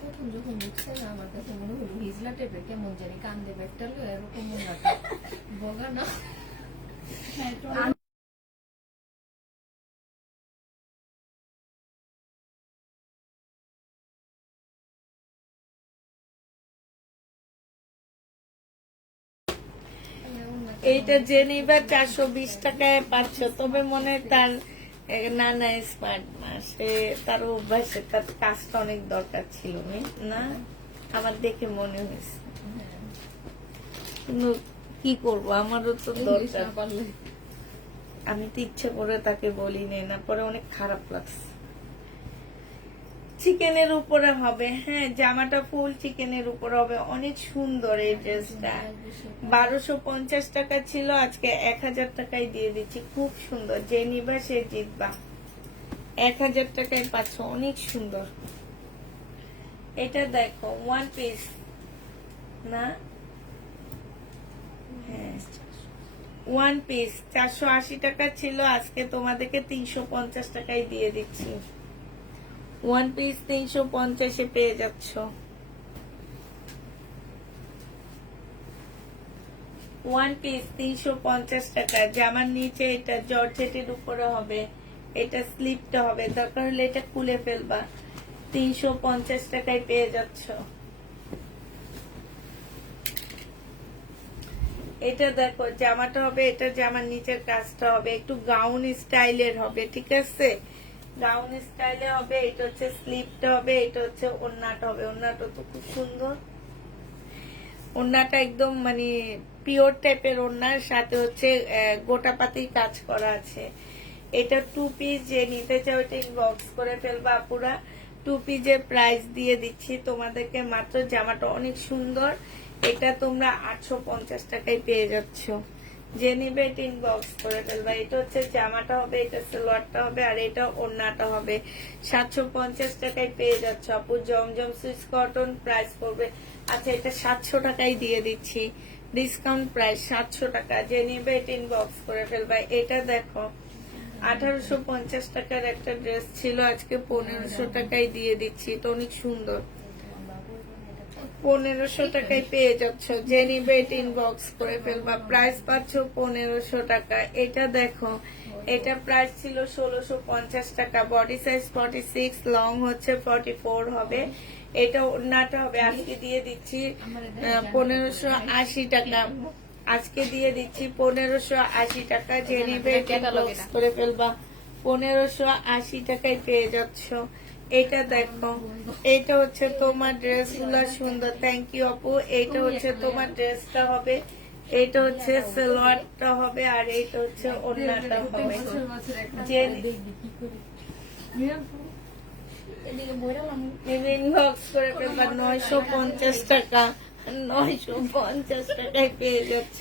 প্রথম যখন ঢুকছে না, আমার কাছে মনে হলো হিজলা টাইপের, কেমন জানি কান্দে ব্যাগটা লো, এরকম মনে হয় বগা না। এইটা যে নিবা 420 টাকায় পাচ্ছ। তবে মনে হয় তার না না স্মার্ট না, সে তার অভ্যাসে তার কাজটা অনেক দরকার ছিল না, আমার দেখে মনে হয়েছে। কিন্তু কি করবো, আমারও তো ইংলিশ দরকার। না পারলে আমি তো ইচ্ছে করে তাকে বলি না, পরে অনেক খারাপ লাগছে। চিকেনের উপরে হবে, হ্যাঁ জামাটা ফুল চিকেনের উপরে হবে, অনেক সুন্দর এই ড্রেসটা। 1250 টাকা ছিল, আজকে 1000 টাকায় দিয়ে দিচ্ছি। খুব সুন্দর, যে নিবা সে জিতবা। 1000 টাকায় পাচ্ছ, অনেক সুন্দর। এটা দেখো ওয়ান পিস না, হ্যাঁ ওয়ান পিস 480 টাকা ছিল, আজকে তোমাদেরকে 350 টাকায় দিয়ে দিচ্ছি। ওয়ান পিস 350-এ পেয়ে যাচ্ছ। ওয়ান পিস 350 টাকা। জামার নিচে এটা জর্জেটের উপরে হবে, এটা স্লিপটা হবে, দরকার হলে এটা খুলে ফেলবা। 350 টাকায় পেয়ে যাচ্ছ। এটা দেখো জামাটা হবে, এটা জামার নিচের কাজটা হবে একটু গাউন স্টাইলের হবে, ঠিক আছে, গাউন স্টাইলে হবে। এটা হচ্ছে স্লিপটা হবে, এটা হচ্ছে ওড়নাটা হবে। ওড়নাটা তো খুব সুন্দর, ওড়নাটা একদম মানে পিওর টাইপের ওড়নার সাথে হচ্ছে গোটা পাতির কাজ করা আছে। এটা 2 পিস, যে নিতে চাও এটা ইনবক্স করে ফেলবা পুরা। 2 পিসের প্রাইস দিয়ে দিচ্ছি তোমাদেরকে মাত্র। জামাটা অনেক সুন্দর, এটা তোমরা 850 টাকায় পেয়ে যাচ্ছ। যে নিবে এটা ইনবক্স করে ফেলবা। এটা হচ্ছে জামাটা হবে, এটা সালোয়ারটা হবে, আর এটা ওড়নাটা হবে। 750 টাকায় পেয়ে যাচ্ছ আপু। জমজম সুইস কটন প্রাইস পড়বে, আচ্ছা এটা 700 টাকায় দিয়ে দিচ্ছি, ডিসকাউন্ট প্রাইস 700 টাকা। যে নিবে এটা ইনবক্স করে ফেলবা। এটা দেখো 1850 টাকার একটা ড্রেস ছিল, আজকে 1500 টাকায় দিয়ে দিচ্ছি। এটা অনেক সুন্দর, 1500 টাকায় পেয়ে যাচ্ছ। যে নিবে এটা ইনবক্স করে ফেলবা। প্রাইস পাচ্ছ 1500 টাকা। এটা দেখো, এটা প্রাইস ছিল 1650 টাকা। বডি সাইজ 46, লং হচ্ছে 44 হবে। এটা ওড়নাটা হবে, আজকে দিয়ে দিচ্ছি 1580 টাকা। আজকে দিয়ে দিচ্ছি 1580 টাকা। যে নিবে এটা ইনবক্স করে ফেলবা। 1580 টাকায় পেয়ে যাচ্ছ। এটা দেখো, এটা হচ্ছে তোমার ড্রেস গুলা সুন্দর, থ্যাংক ইউ আপু। এটা হচ্ছে তোমার ড্রেসটা হবে, এটা হচ্ছে সালোয়ারটা হবে, আর এটা হচ্ছে ওড়নাটা হবে। যে ইনবক্স করে ফেলবা। 950 টাকা, 950 টাকায় পেয়ে যাচ্ছ।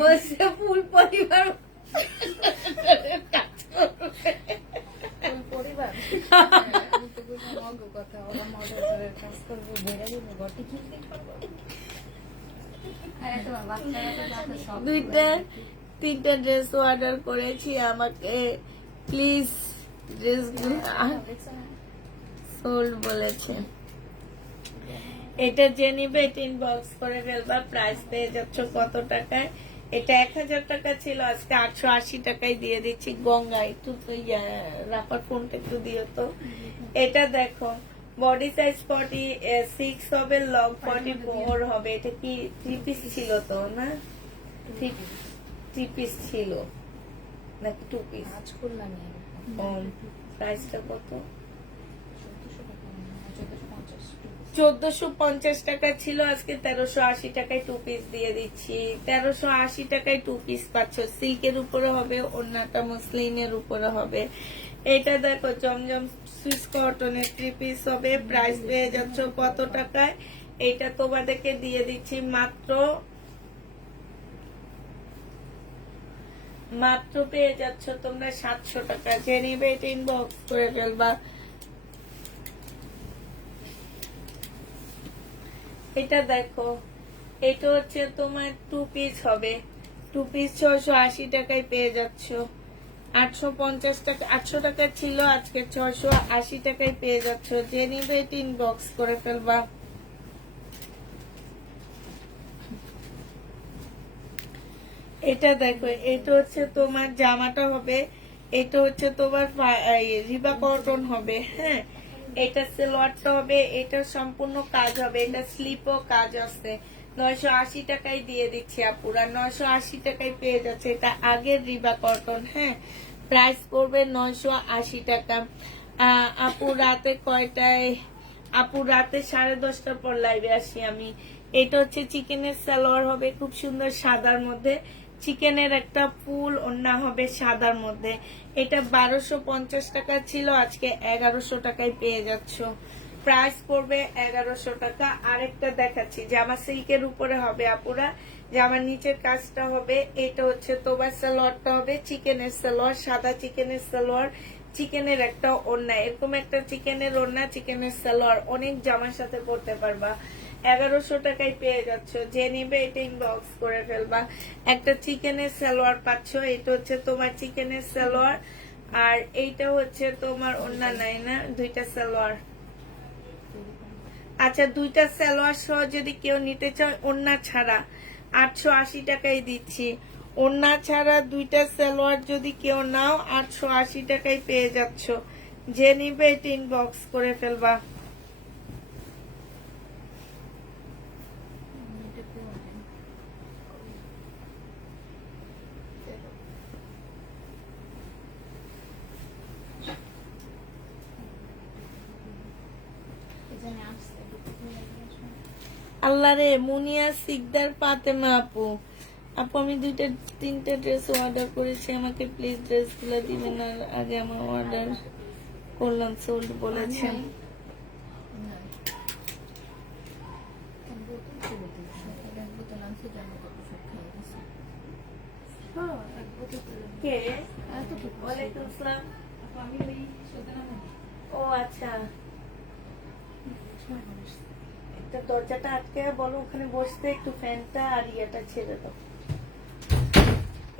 বলছে ফুল পরিবার কাজ করবে। পরিবার কথা, ওরা মজার করে কাজ করবো, বেড়ে দিব ঘটি কি করবো। তোমার বাচ্চারা 2-3টা ড্রেস অর্ডার করেছি, আমাকে প্লিজ ড্রেসগুলো সোল্ড বলেছে। এটা যে নিবে এটা ইনবক্স করে ফেলবা। প্রাইস পেয়ে যাচ্ছ কত টাকায়? এটা 1000 টাকা ছিল, আজকে 880 টাকায় দিয়ে দিচ্ছি। গঙ্গা একটু রাপার ফোনটা একটু দিও তো। এটা দেখো বডি সাইজ 46 হবে, লং 44 হবে। এটা কি 3 পিস ছিল তো না? 3 পিস ছিল নাকি 2 পিস? আজ করলাম প্রাইসটা কত? 1450 টাকা ছিল, আজকে 1380 টাকায় 2 পিস দিয়ে দিচ্ছি। 1380 টাকায় 2 পিস পাচ্ছ। সিল্কের উপরে হবে, ওড়নাটা মসলিনের উপরে হবে। এটা দেখো জমজম সুইস কটনের 3 পিস হবে। প্রাইস পেয়ে যাচ্ছ কত টাকায়? এটা তোমাদেরকে দিয়ে দিচ্ছি মাত্র পেয়ে যাচ্ছ তোমরা 700 টাকা। যে নিবে এটা ইনবক্স করে ফেলবা। এটা দেখো, এটা হচ্ছে তোমার 2 পিস হবে। 2 পিস 680 টাকায় পেয়ে যাচ্ছ। 850 টাকা, 800 টাকা ছিল, আজকে 680 টাকায় পেয়ে যাচ্ছ। যে নিবে এটা ইনবক্স করে ফেলবা। এটা দেখো, এটা হচ্ছে তোমার জামাটা হবে, এটা হচ্ছে তোমার রিবা কটন হবে। হ্যাঁ, এটা সালোয়ারটা হবে, এটা সম্পূর্ণ কাজ হবে, এটা স্লিপও কাজ আছে। 980 টাকায় দিয়ে দিচ্ছি আপুরা, 980 টাকায় পেয়ে যাচ্ছে। এটা আগের রিবা কটন, হ্যাঁ, প্রাইস পড়বে 980 টাকা। আপু রাতে কয়টায়? আপু রাতে 10:30টার পর লাইভে আসি আমি। এটা হচ্ছে চিকেনের সালোয়ার হবে, খুব সুন্দর সাদার মধ্যে, চিকেনের একটা ফুল ওড়না হবে সাদার মধ্যে। এটা 1250 টাকা ছিল, আজকে 1100 টাকায় পেয়ে যাচ্ছ। প্রাইস পড়বে 1100 টাকা। আরেকটা দেখাচ্ছি, জামা সিল্কের উপরে হবে আপুরা, জামার নিচের কাজটা হবে। এটা হচ্ছে তোমার সালোয়ারটা হবে চিকেনের সালোয়ার, সাদা চিকেনের সালোয়ার, চিকেনের একটা ওড়না, এরকম একটা চিকেনের ওড়না, চিকেনের সালোয়ার, অনেক জামার সাথে পরতে পারবা। 1100 টাকায় পেয়ে যাচ্ছ, যে নিবে এটা ইনবক্স করে ফেলবা। একটা চিকেনের সালোয়ার পাচ্ছ, এটা হচ্ছে তোমার চিকেনের সালোয়ার, আর এইটা হচ্ছে তোমার ওড়না, নাই না, দুইটা সালোয়ার। আচ্ছা, দুইটা সালোয়ার সহ যদি কেউ নিতে চায় ওড়না ছাড়া 880 টাকায় দিচ্ছি। ওড়না ছাড়া দুইটা সালোয়ার যদি কেউ নাও 880 টাকায় পেয়ে যাচ্ছ, যে নিবে এটা ইনবক্স করে ফেলবা। আল্লাহ রে, মুনিয়া সিকদার ফাতেমা আপু, আপু আমি 2-3টা ড্রেস অর্ডার করেছি, আমাকে প্লিজ ড্রেস গুলো দিবেন। আর আগে আমার অর্ডার করলাম, সোল্ড বলেছেন। কে? ওয়ালাইকুম আসসালাম। ও আচ্ছা, একটা দরজাটা আটকে বলো, ওখানে বসতে, একটু ফ্যানটা আর ইয়েটা ছেড়ে দাও।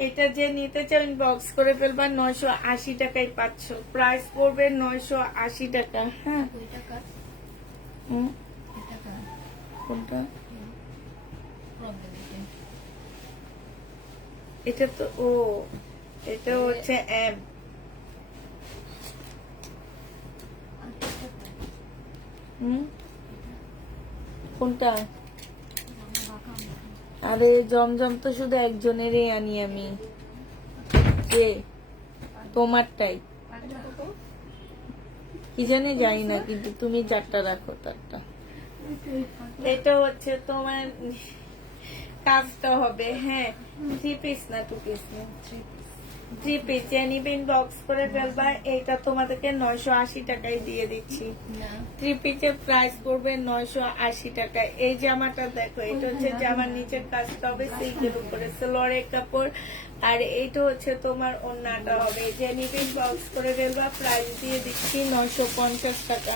এটা যে নিতে চাও ইনবক্স করে ফেলবা, 980 টাকায় পাচ্ছ। প্রাইস পড়বে 980 টাকা। হ্যাঁ, কোনটা? এটা তো ও, এটা হচ্ছে এম। কোনটা? আরে জমজম তো শুধু একজনেরই আনি আমি। কে? তোমারটাই কি জানি, যাই না, কিন্তু তুমি যারটা রাখো তারটা। এটা হচ্ছে তোমার কাজটা হবে, হ্যাঁ, 3 পিস না 2 পিস না 3 পিস, নিবে ইনবক্স করে ফেলবা। এটা তোমাদেরকে 980 টাকায় দিয়ে দিচ্ছি। 3 পিসের প্রাইস পড়বে 980 টাকা। এই জামাটা দেখো, এটা হচ্ছে জামার নিচের কাজটা হবে সিল্কের উপরে, সালোয়ারের কাপড়, আর এইটা হচ্ছে তোমার ওড়নাটা হবে। যে নিবে ইনবক্স করে ফেলবা, প্রাইস দিয়ে দিচ্ছি 950 টাকা।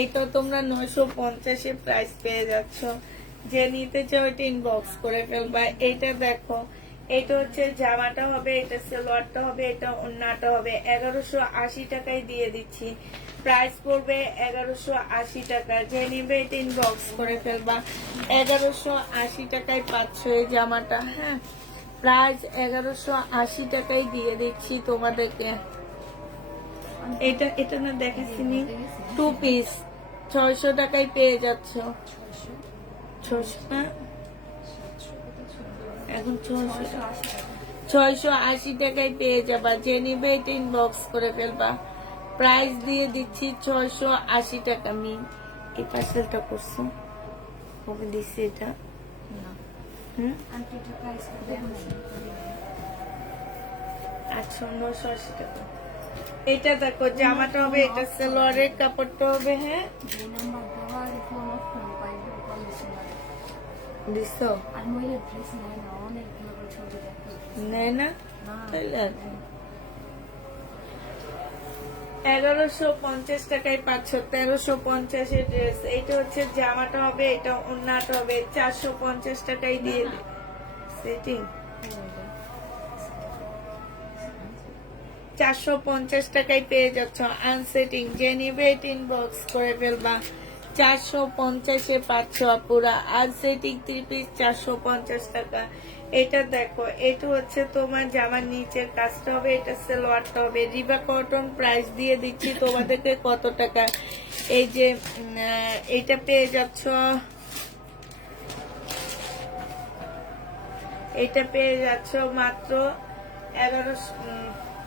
এইটা তোমরা 950-এ প্রাইস পেয়ে যাচ্ছ, যে নিতে চাও এটা ইনবক্স করে ফেলবা। এইটা দেখো, এটা হচ্ছে জামাটা হবে, এটা সালোয়ারটা হবে, এটা ওড়নাটা হবে। 1180 টাকায় দিয়ে দিচ্ছি। প্রাইস পড়বে 1180 টাকা। যে নিবে এটা ইনবক্স করে ফেলবা। 1180 টাকায় পাচ্ছ এই জামাটা, হ্যাঁ, প্রাইস 1180 টাকায় দিয়ে দিচ্ছি তোমাদেরকে। এটা না দেখাচ্ছি, 2 পিস 600 টাকায় পেয়ে যাচ্ছ। 600 না, এখন 680 টাকায় পেয়ে যাবা। যে নিবে এটা ইনবক্স করে ফেলবা। প্রাইস দিয়ে দিচ্ছি 680 টাকা। আমি এই পার্সেলটা করছো, ওকে দিচ্ছি এটা। আচ্ছা, 980 টাকা। এটা দেখো, জামাটা হবে, এটা সালোয়ারের কাপড়টা হবে, হ্যাঁ, দিছো নেয় না, তাইলে 1150 টাকায় পাচ্ছ 1350-এর ড্রেস। এইটা হচ্ছে জামাটা হবে, এটা ওড়নাটা হবে, 450 টাকায় দিয়ে সেটিং 450 টাকায় পেয়ে যাচ্ছ আনসেটিং। যে নিবে এটা ইনবক্স করে ফেলবা। 450-এ পাচ্ছ পুরা আনসেটিং 3 পিস, 450 টাকা। এটা দেখো, এটা হচ্ছে তোমার জামার নিচের কাজটা হবে, এটা সালোয়ারটা হবে, রিবা কটন। প্রাইস দিয়ে দিচ্ছি তোমাদেরকে কত টাকা? এই যে এইটা পেয়ে যাচ্ছ, এটা পেয়ে যাচ্ছ মাত্র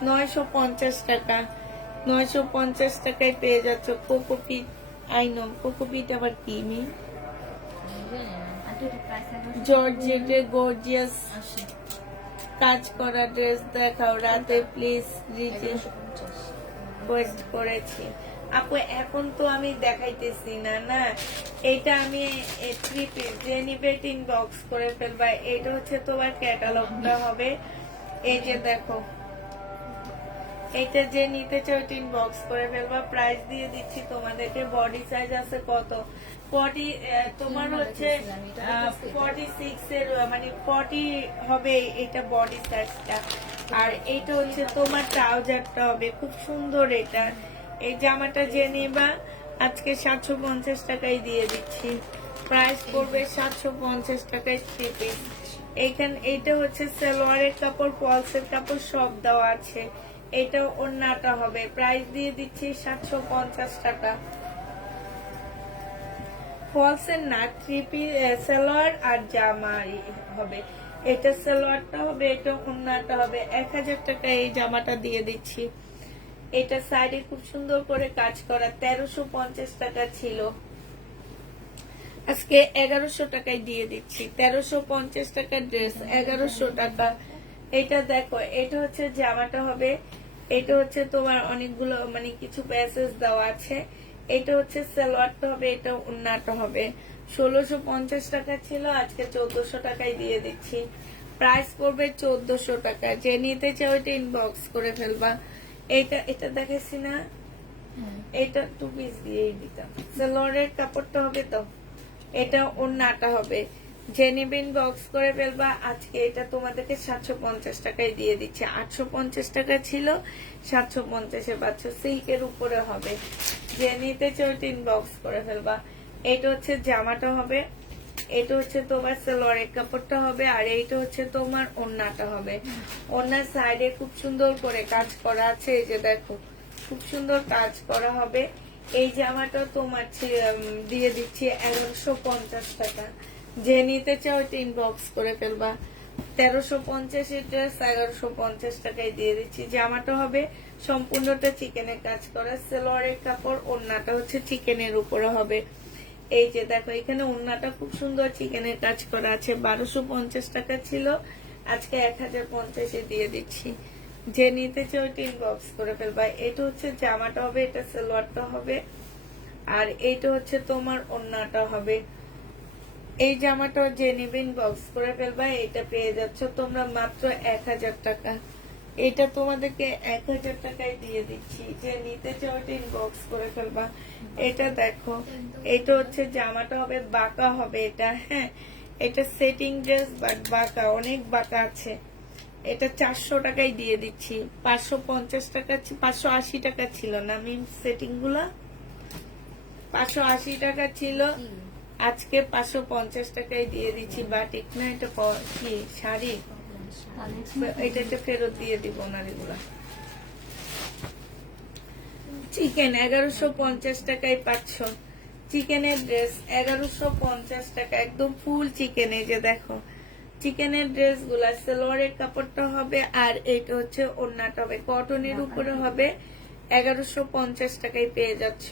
950 টাকা। 950 টাকায় পেয়ে যাচ্ছ কোকোপিট। আইনম কোকোপিট আবার কি মি জর্জেটের গর্জিয়াস আসে কাজ করা ড্রেস দেখাও রাতে প্লিজ। রিচে 1150 রিকোয়েস্ট করেছি আপু, এখন তো আমি দেখাইতেছি না। না, এটা আমি 3 পিস যে নিবে ইনবক্স করে ফেলবা। এটা হচ্ছে তোমার ক্যাটালগটা হবে। এই যে দেখো, এটা যে নিতে চাও ইনবক্স করে ফেলবা। প্রাইস দিয়ে দিচ্ছি তোমাদেরকে। বডি সাইজ আছে কত? 40, তোমার হচ্ছে 46 এর মানে 40 হবে এটা বডি সাইজটা। আর এইটা হচ্ছে তোমার ট্রাউজারটা হবে খুব সুন্দর। এটা এই জামাটা যে নিবা আজকে 750 টাকায় দিয়ে দিচ্ছি। প্রাইস পড়বে 750 টাকায় 3 পিস। এইটা হচ্ছে সালোয়ারের কাপড়, পলসের কাপড় সব দেওয়া আছে। এটা ওড়নাটা হবে। প্রাইস দিয়ে দিচ্ছি 750 টাকা। ফলসের না, 3 পিস সালোয়ার আর জামা হবে। এটা সালোয়ারটা হবে, এটা ওড়নাটা হবে। 1000 টাকা এই জামাটা দিয়ে দিচ্ছি। এটা সাইডে খুব সুন্দর করে কাজ করা। 1350 টাকা ছিল, আজকে 1100 টাকায় দিয়ে দিচ্ছি। 1350 টাকার ড্রেস 1100 টাকা। এটা দেখো, এটা হচ্ছে জামাটা হবে। এটা হচ্ছে তোমার অনেকগুলো মানে কিছু প্যাসেজ দেওয়া আছে। এটা হচ্ছে সালোয়ারটা হবে, এটা ওড়নাটা হবে। 1650 টাকা ছিল, আজকে 1400 টাকায় দিয়ে দিচ্ছি। প্রাইস পড়বে 1400 টাকা। যে নিতে চাও এটা ইনবক্স করে ফেলবা। এটা দেখাইছি না, এটা 2 পিস দিয়েই দিতাম। সালোয়ারের কাপড়টা হবে তো, এটা ওড়নাটা হবে। যে নিবে ইনবক্স করে ফেলবা। আজকে এটা তোমাদেরকে 750 টাকায় দিয়ে দিচ্ছে। 850 টাকা ছিল, 750 এ পাচ্ছ। সিল্কের উপরে হবে। যে নিতে চাও ইনবক্স করে ফেলবা। এটা হচ্ছে জামাটা হবে, এটা হচ্ছে তোমার সালোয়ারের কাপড়টা হবে, আর এইটা হচ্ছে তোমার ওড়নাটা হবে। ওড়নার সাইডে খুব সুন্দর করে কাজ করা আছে। এই যে দেখো, খুব সুন্দর কাজ করা হবে। এই জামাটা তোমার দিয়ে দিচ্ছি 1150 টাকা। যে নিতে চাও ইনবক্স করে ফেলবা। 1350 এর ড্রেস 1150 টাকায় দিয়ে দিচ্ছি। জামাটা হবে সম্পূর্ণটা চিকেনের কাজ করা। সালোয়ারের কাপড়, ওড়নাটা হচ্ছে চিকেনের উপরে হবে। এই যে দেখো, এখানে ওড়নাটা খুব সুন্দর চিকেনের কাজ করা আছে। 1250 টাকা ছিল, আজকে 1050 এ দিয়ে দিচ্ছি। যে নিতে চাও ইনবক্স করে ফেলবা। এটা হচ্ছে জামাটা হবে, এটা সালোয়ারটা হবে, আর এইটা হচ্ছে তোমার ওড়নাটা হবে। এই জামাটা যে নিবে ইনবক্স করে ফেলবা। এটা পেয়ে যাচ্ছ তোমরা মাত্র 1000 টাকা। এটা তোমাদেরকে 1000 টাকায় দিয়ে দিচ্ছি। যে নিতে চাও ইনবক্স করে ফেলবা। এটা দেখো, এটা হচ্ছে জামাটা হবে, বাঁকা হবে এটা। হ্যাঁ, এটা সেটিং ড্রেস বাট বাঁকা, অনেক বাঁকা আছে। এটা 400 টাকায় দিয়ে দিচ্ছি। 550 টাকা 580 টাকা ছিল না মিম সেটিং গুলা, 580 টাকা ছিল, আজকে 550 টাকায় দিয়ে দিচ্ছি। বাটিক না, এটা কি শাড়ি? এটা ফেরত দিয়ে দিব না। এগুলা চিকেন 1150 টাকায় পাচ্ছ। চিকেনের ড্রেস 1150 টাকা, একদম ফুল চিকেন। এই যে দেখো, চিকেনের ড্রেস গুলা সালোয়ারের কাপড়টা হবে, আর এইটা হচ্ছে ওড়নাটা হবে। কটনের উপরে হবে। 1150 টাকায় পেয়ে যাচ্ছ।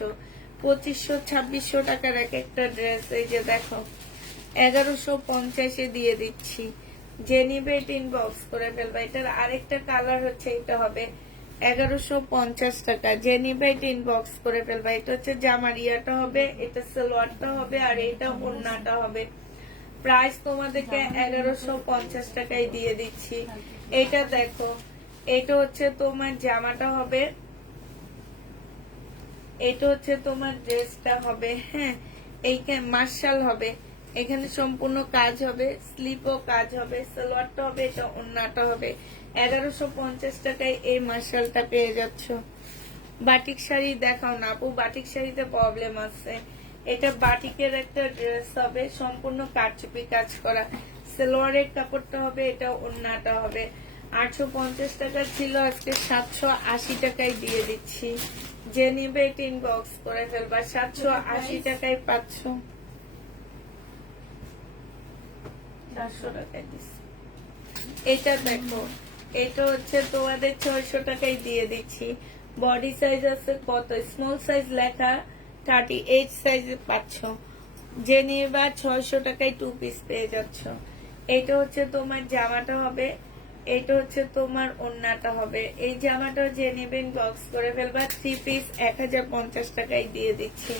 2500-2600 টাকার এক একটা ড্রেস। এই যে দেখো, 1150 এ দিয়ে দিচ্ছি। যে নিবে এটা ইনবক্স করে ফেলবা। এটার আরেকটা কালার হচ্ছে, এটা হবে 1150 টাকা। যে নিবে এটা ইনবক্স করে ফেলবা। এটা হচ্ছে জামার ইয়াটা হবে, এটা সালোয়ারটা হবে, আর এটা ওড়নাটা হবে। প্রাইস তোমাদেরকে 1150 টাকায় দিয়ে দিচ্ছি। এটা দেখো, এটা হচ্ছে তোমার জামাটা হবে, এটা হচ্ছে তোমার ড্রেসটা হবে। হ্যাঁ, এইখানে মার্শাল হবে, এখানে সম্পূর্ণ কাজ হবে, স্লিপও কাজ হবে, সালোয়ারটা হবে, এটা ওড়নাটা হবে। 1150 টাকায় এই মার্শালটা পেয়ে যাচ্ছ। বাটিক শাড়ি দেখাও না আপু, বাটিক শাড়িতে প্রবলেম আছে। এটা বাটিকের একটা ড্রেস হবে, সম্পূর্ণ কারচুপি কাজ করা। সালোয়ারের কাপড়টা হবে, এটা ওড়নাটা হবে। 850 টাকা ছিল, আজকে 780 টাকায় দিয়ে দিচ্ছি। যে নিবে এটা ইনবক্স করে ফেলবা। 780 টাকায় পাচ্ছ, 400 টাকায় দিচ্ছি। এটা দেখো, এটা হচ্ছে তোমাদের 600 টাকায় দিয়ে দিচ্ছি। বডি সাইজ আছে কত, স্মল সাইজ লেখা, 38 সাইজে পাচ্ছ। যে নিবা 600 টাকায় 2 পিস পেয়ে যাচ্ছ। এটা হচ্ছে তোমার জামাটা হবে, এটা হচ্ছে তোমার ওড়নাটা হবে। এই জামাটা যে নেবেন বক্স করে ফেলবা। 3 পিস 1050 টাকায় দিয়ে দিচ্ছি।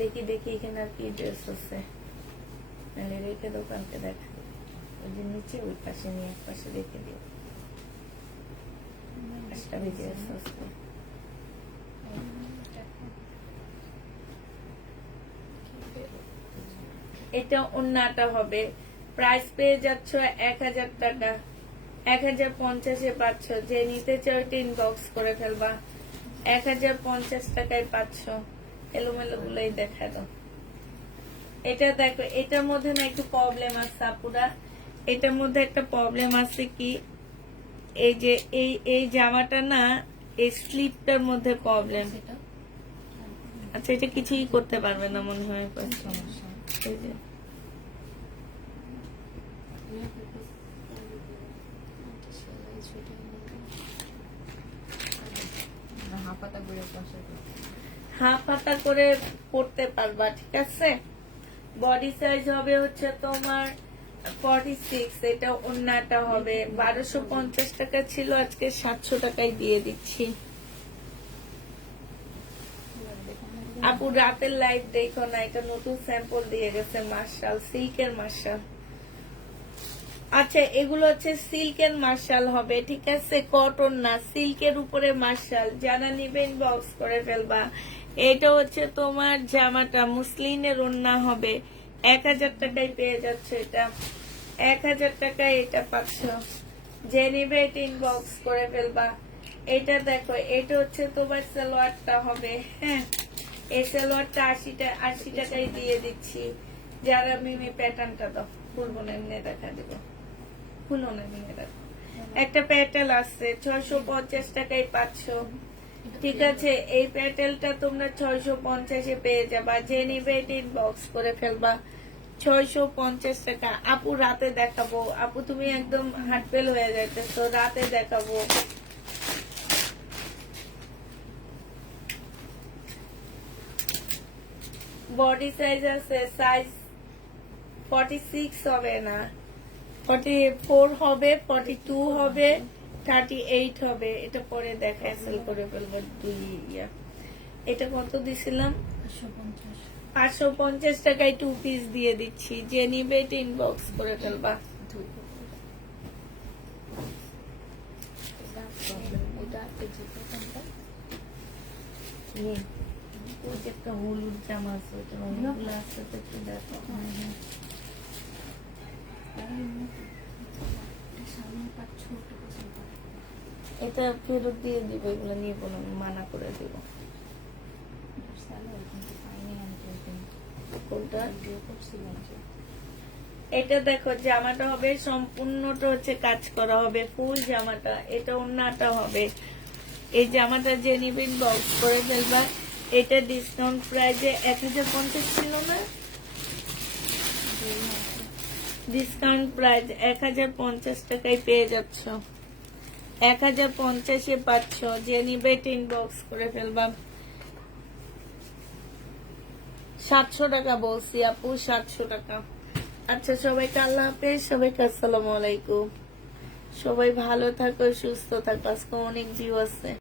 দেখি দেখি এখানে আর কি ড্রেস আছে, নাহলে রেখে দোকানকে দেখা দিই। ওই যে নিচে ওই পাশে নিয়ে এক পাশে রেখে দিও। একটা বেজে আসতে এটা ওড়নাটা হবে। প্রাইস পেয়ে যাচ্ছ 1000 টাকা, 1050-এ পাচ্ছ। যে নিতে চাও এটা ইনবক্স করে ফেলবা। 1050 টাকায় পাচ্ছ। এলোমেলো গুলোই দেখা দাও। এটা দেখো, এটার মধ্যে না একটু প্রবলেম আছে আপুরা। এটার মধ্যে একটা প্রবলেম আছে কি, এই যে এই জামাটা না, এই স্লিপটার মধ্যে প্রবলেম। সেটা আচ্ছা, এটা কিছুই করতে পারবে না মনে হয়। সমস্যা। এই যে হাফাতা করে পাশে হাফ হাতা করে পড়তে পারবা, ঠিক আছে। বডি সাইজ হবে হচ্ছে তোমার 46। এটা ওড়নাটা হবে 1250 টাকা ছিল, আজকে 700 টাকায় দিয়ে দিচ্ছি। আপু রাতের লাইভ দেখো না, এটা নতুন স্যাম্পল দিয়ে গেছে। মার্শাল, সিল্কের মার্শাল। আচ্ছা, এগুলো হচ্ছে সিল্কের মার্শাল হবে, ঠিক আছে, কটন না, সিল্কের উপরে মার্শাল। যারা নিবেন বক্স করে ফেলবা। এটা হচ্ছে তোমার জামাটা, মুসলিনের ওড়না হবে। 1000 টাকায় পেয়ে যাচ্ছে এটা, 1000 টাকায় এটা পাচ্ছ। যে নিবে এটা ইনবক্স করে ফেলবা। এটা দেখো, এটা হচ্ছে তোমার সালোয়ারটা হবে। হ্যাঁ, এই সালোয়ারটা 80 টাকায় দিয়ে দিচ্ছি। যারা মিমি প্যাটার্নটা দাও, খুলবো না, এমনি দেখা দিব, খুলো না, নিয়ে রাখো। একটা প্যাটেল আছে 650 টাকায় পাচ্ছ, ঠিক আছে। এই প্যাটেলটা তোমরা 650-এ পেয়ে যাবা। যে নিবে এটা ইনবক্স করে ফেলবা। 650 টাকা। আপু রাতে দেখাবো, আপু তুমি একদম হার্টফেল হয়ে যাইতেছো, রাতে দেখাবো। বডি সাইজ আছে, সাইজ 46 হবে না, 44 হবে, 42 হবে, 38 হবে। এটা পরে দেখায় সেল করে ফেলবো। এটা কত দিছিলাম, 550 টাকায় 2 পিস দিয়ে দিচ্ছি। যে নিবে এটা ইনবক্স করে ফেলবা। ওই যে একটা হলুদ জামা আছে, ওটা অনেকগুলো আছে, তো একটু দেখো। এটা ফেরত দিয়ে দিব, এগুলো নিয়ে কোনো মানা করে দিব। কোনটা? এটা দেখো, জামাটা হবে সম্পূর্ণটা হচ্ছে কাজ করা হবে, ফুল জামাটা। এটা ওড়নাটা হবে। এই জামাটা যে নিবেন বক্স করে ফেলবা। এটা ডিসকাউন্ট প্রাইজে 1050 ছিল না, ডিসকাউন্ট প্রাইস 1050 টাকায় পেয়ে যাচ্ছ। 1050-এ পাচ্ছ। যে নিবে ইনবক্স করে ফেলবা। 700 টাকা বলছি আপু, 700 টাকা। আচ্ছা, সবাইকে আল্লাহ হাফেজ, সবাইকে আসসালামু আলাইকুম। সবাই ভালো থাকো, সুস্থ থাকো। আজকে অনেক ভিউ আছে।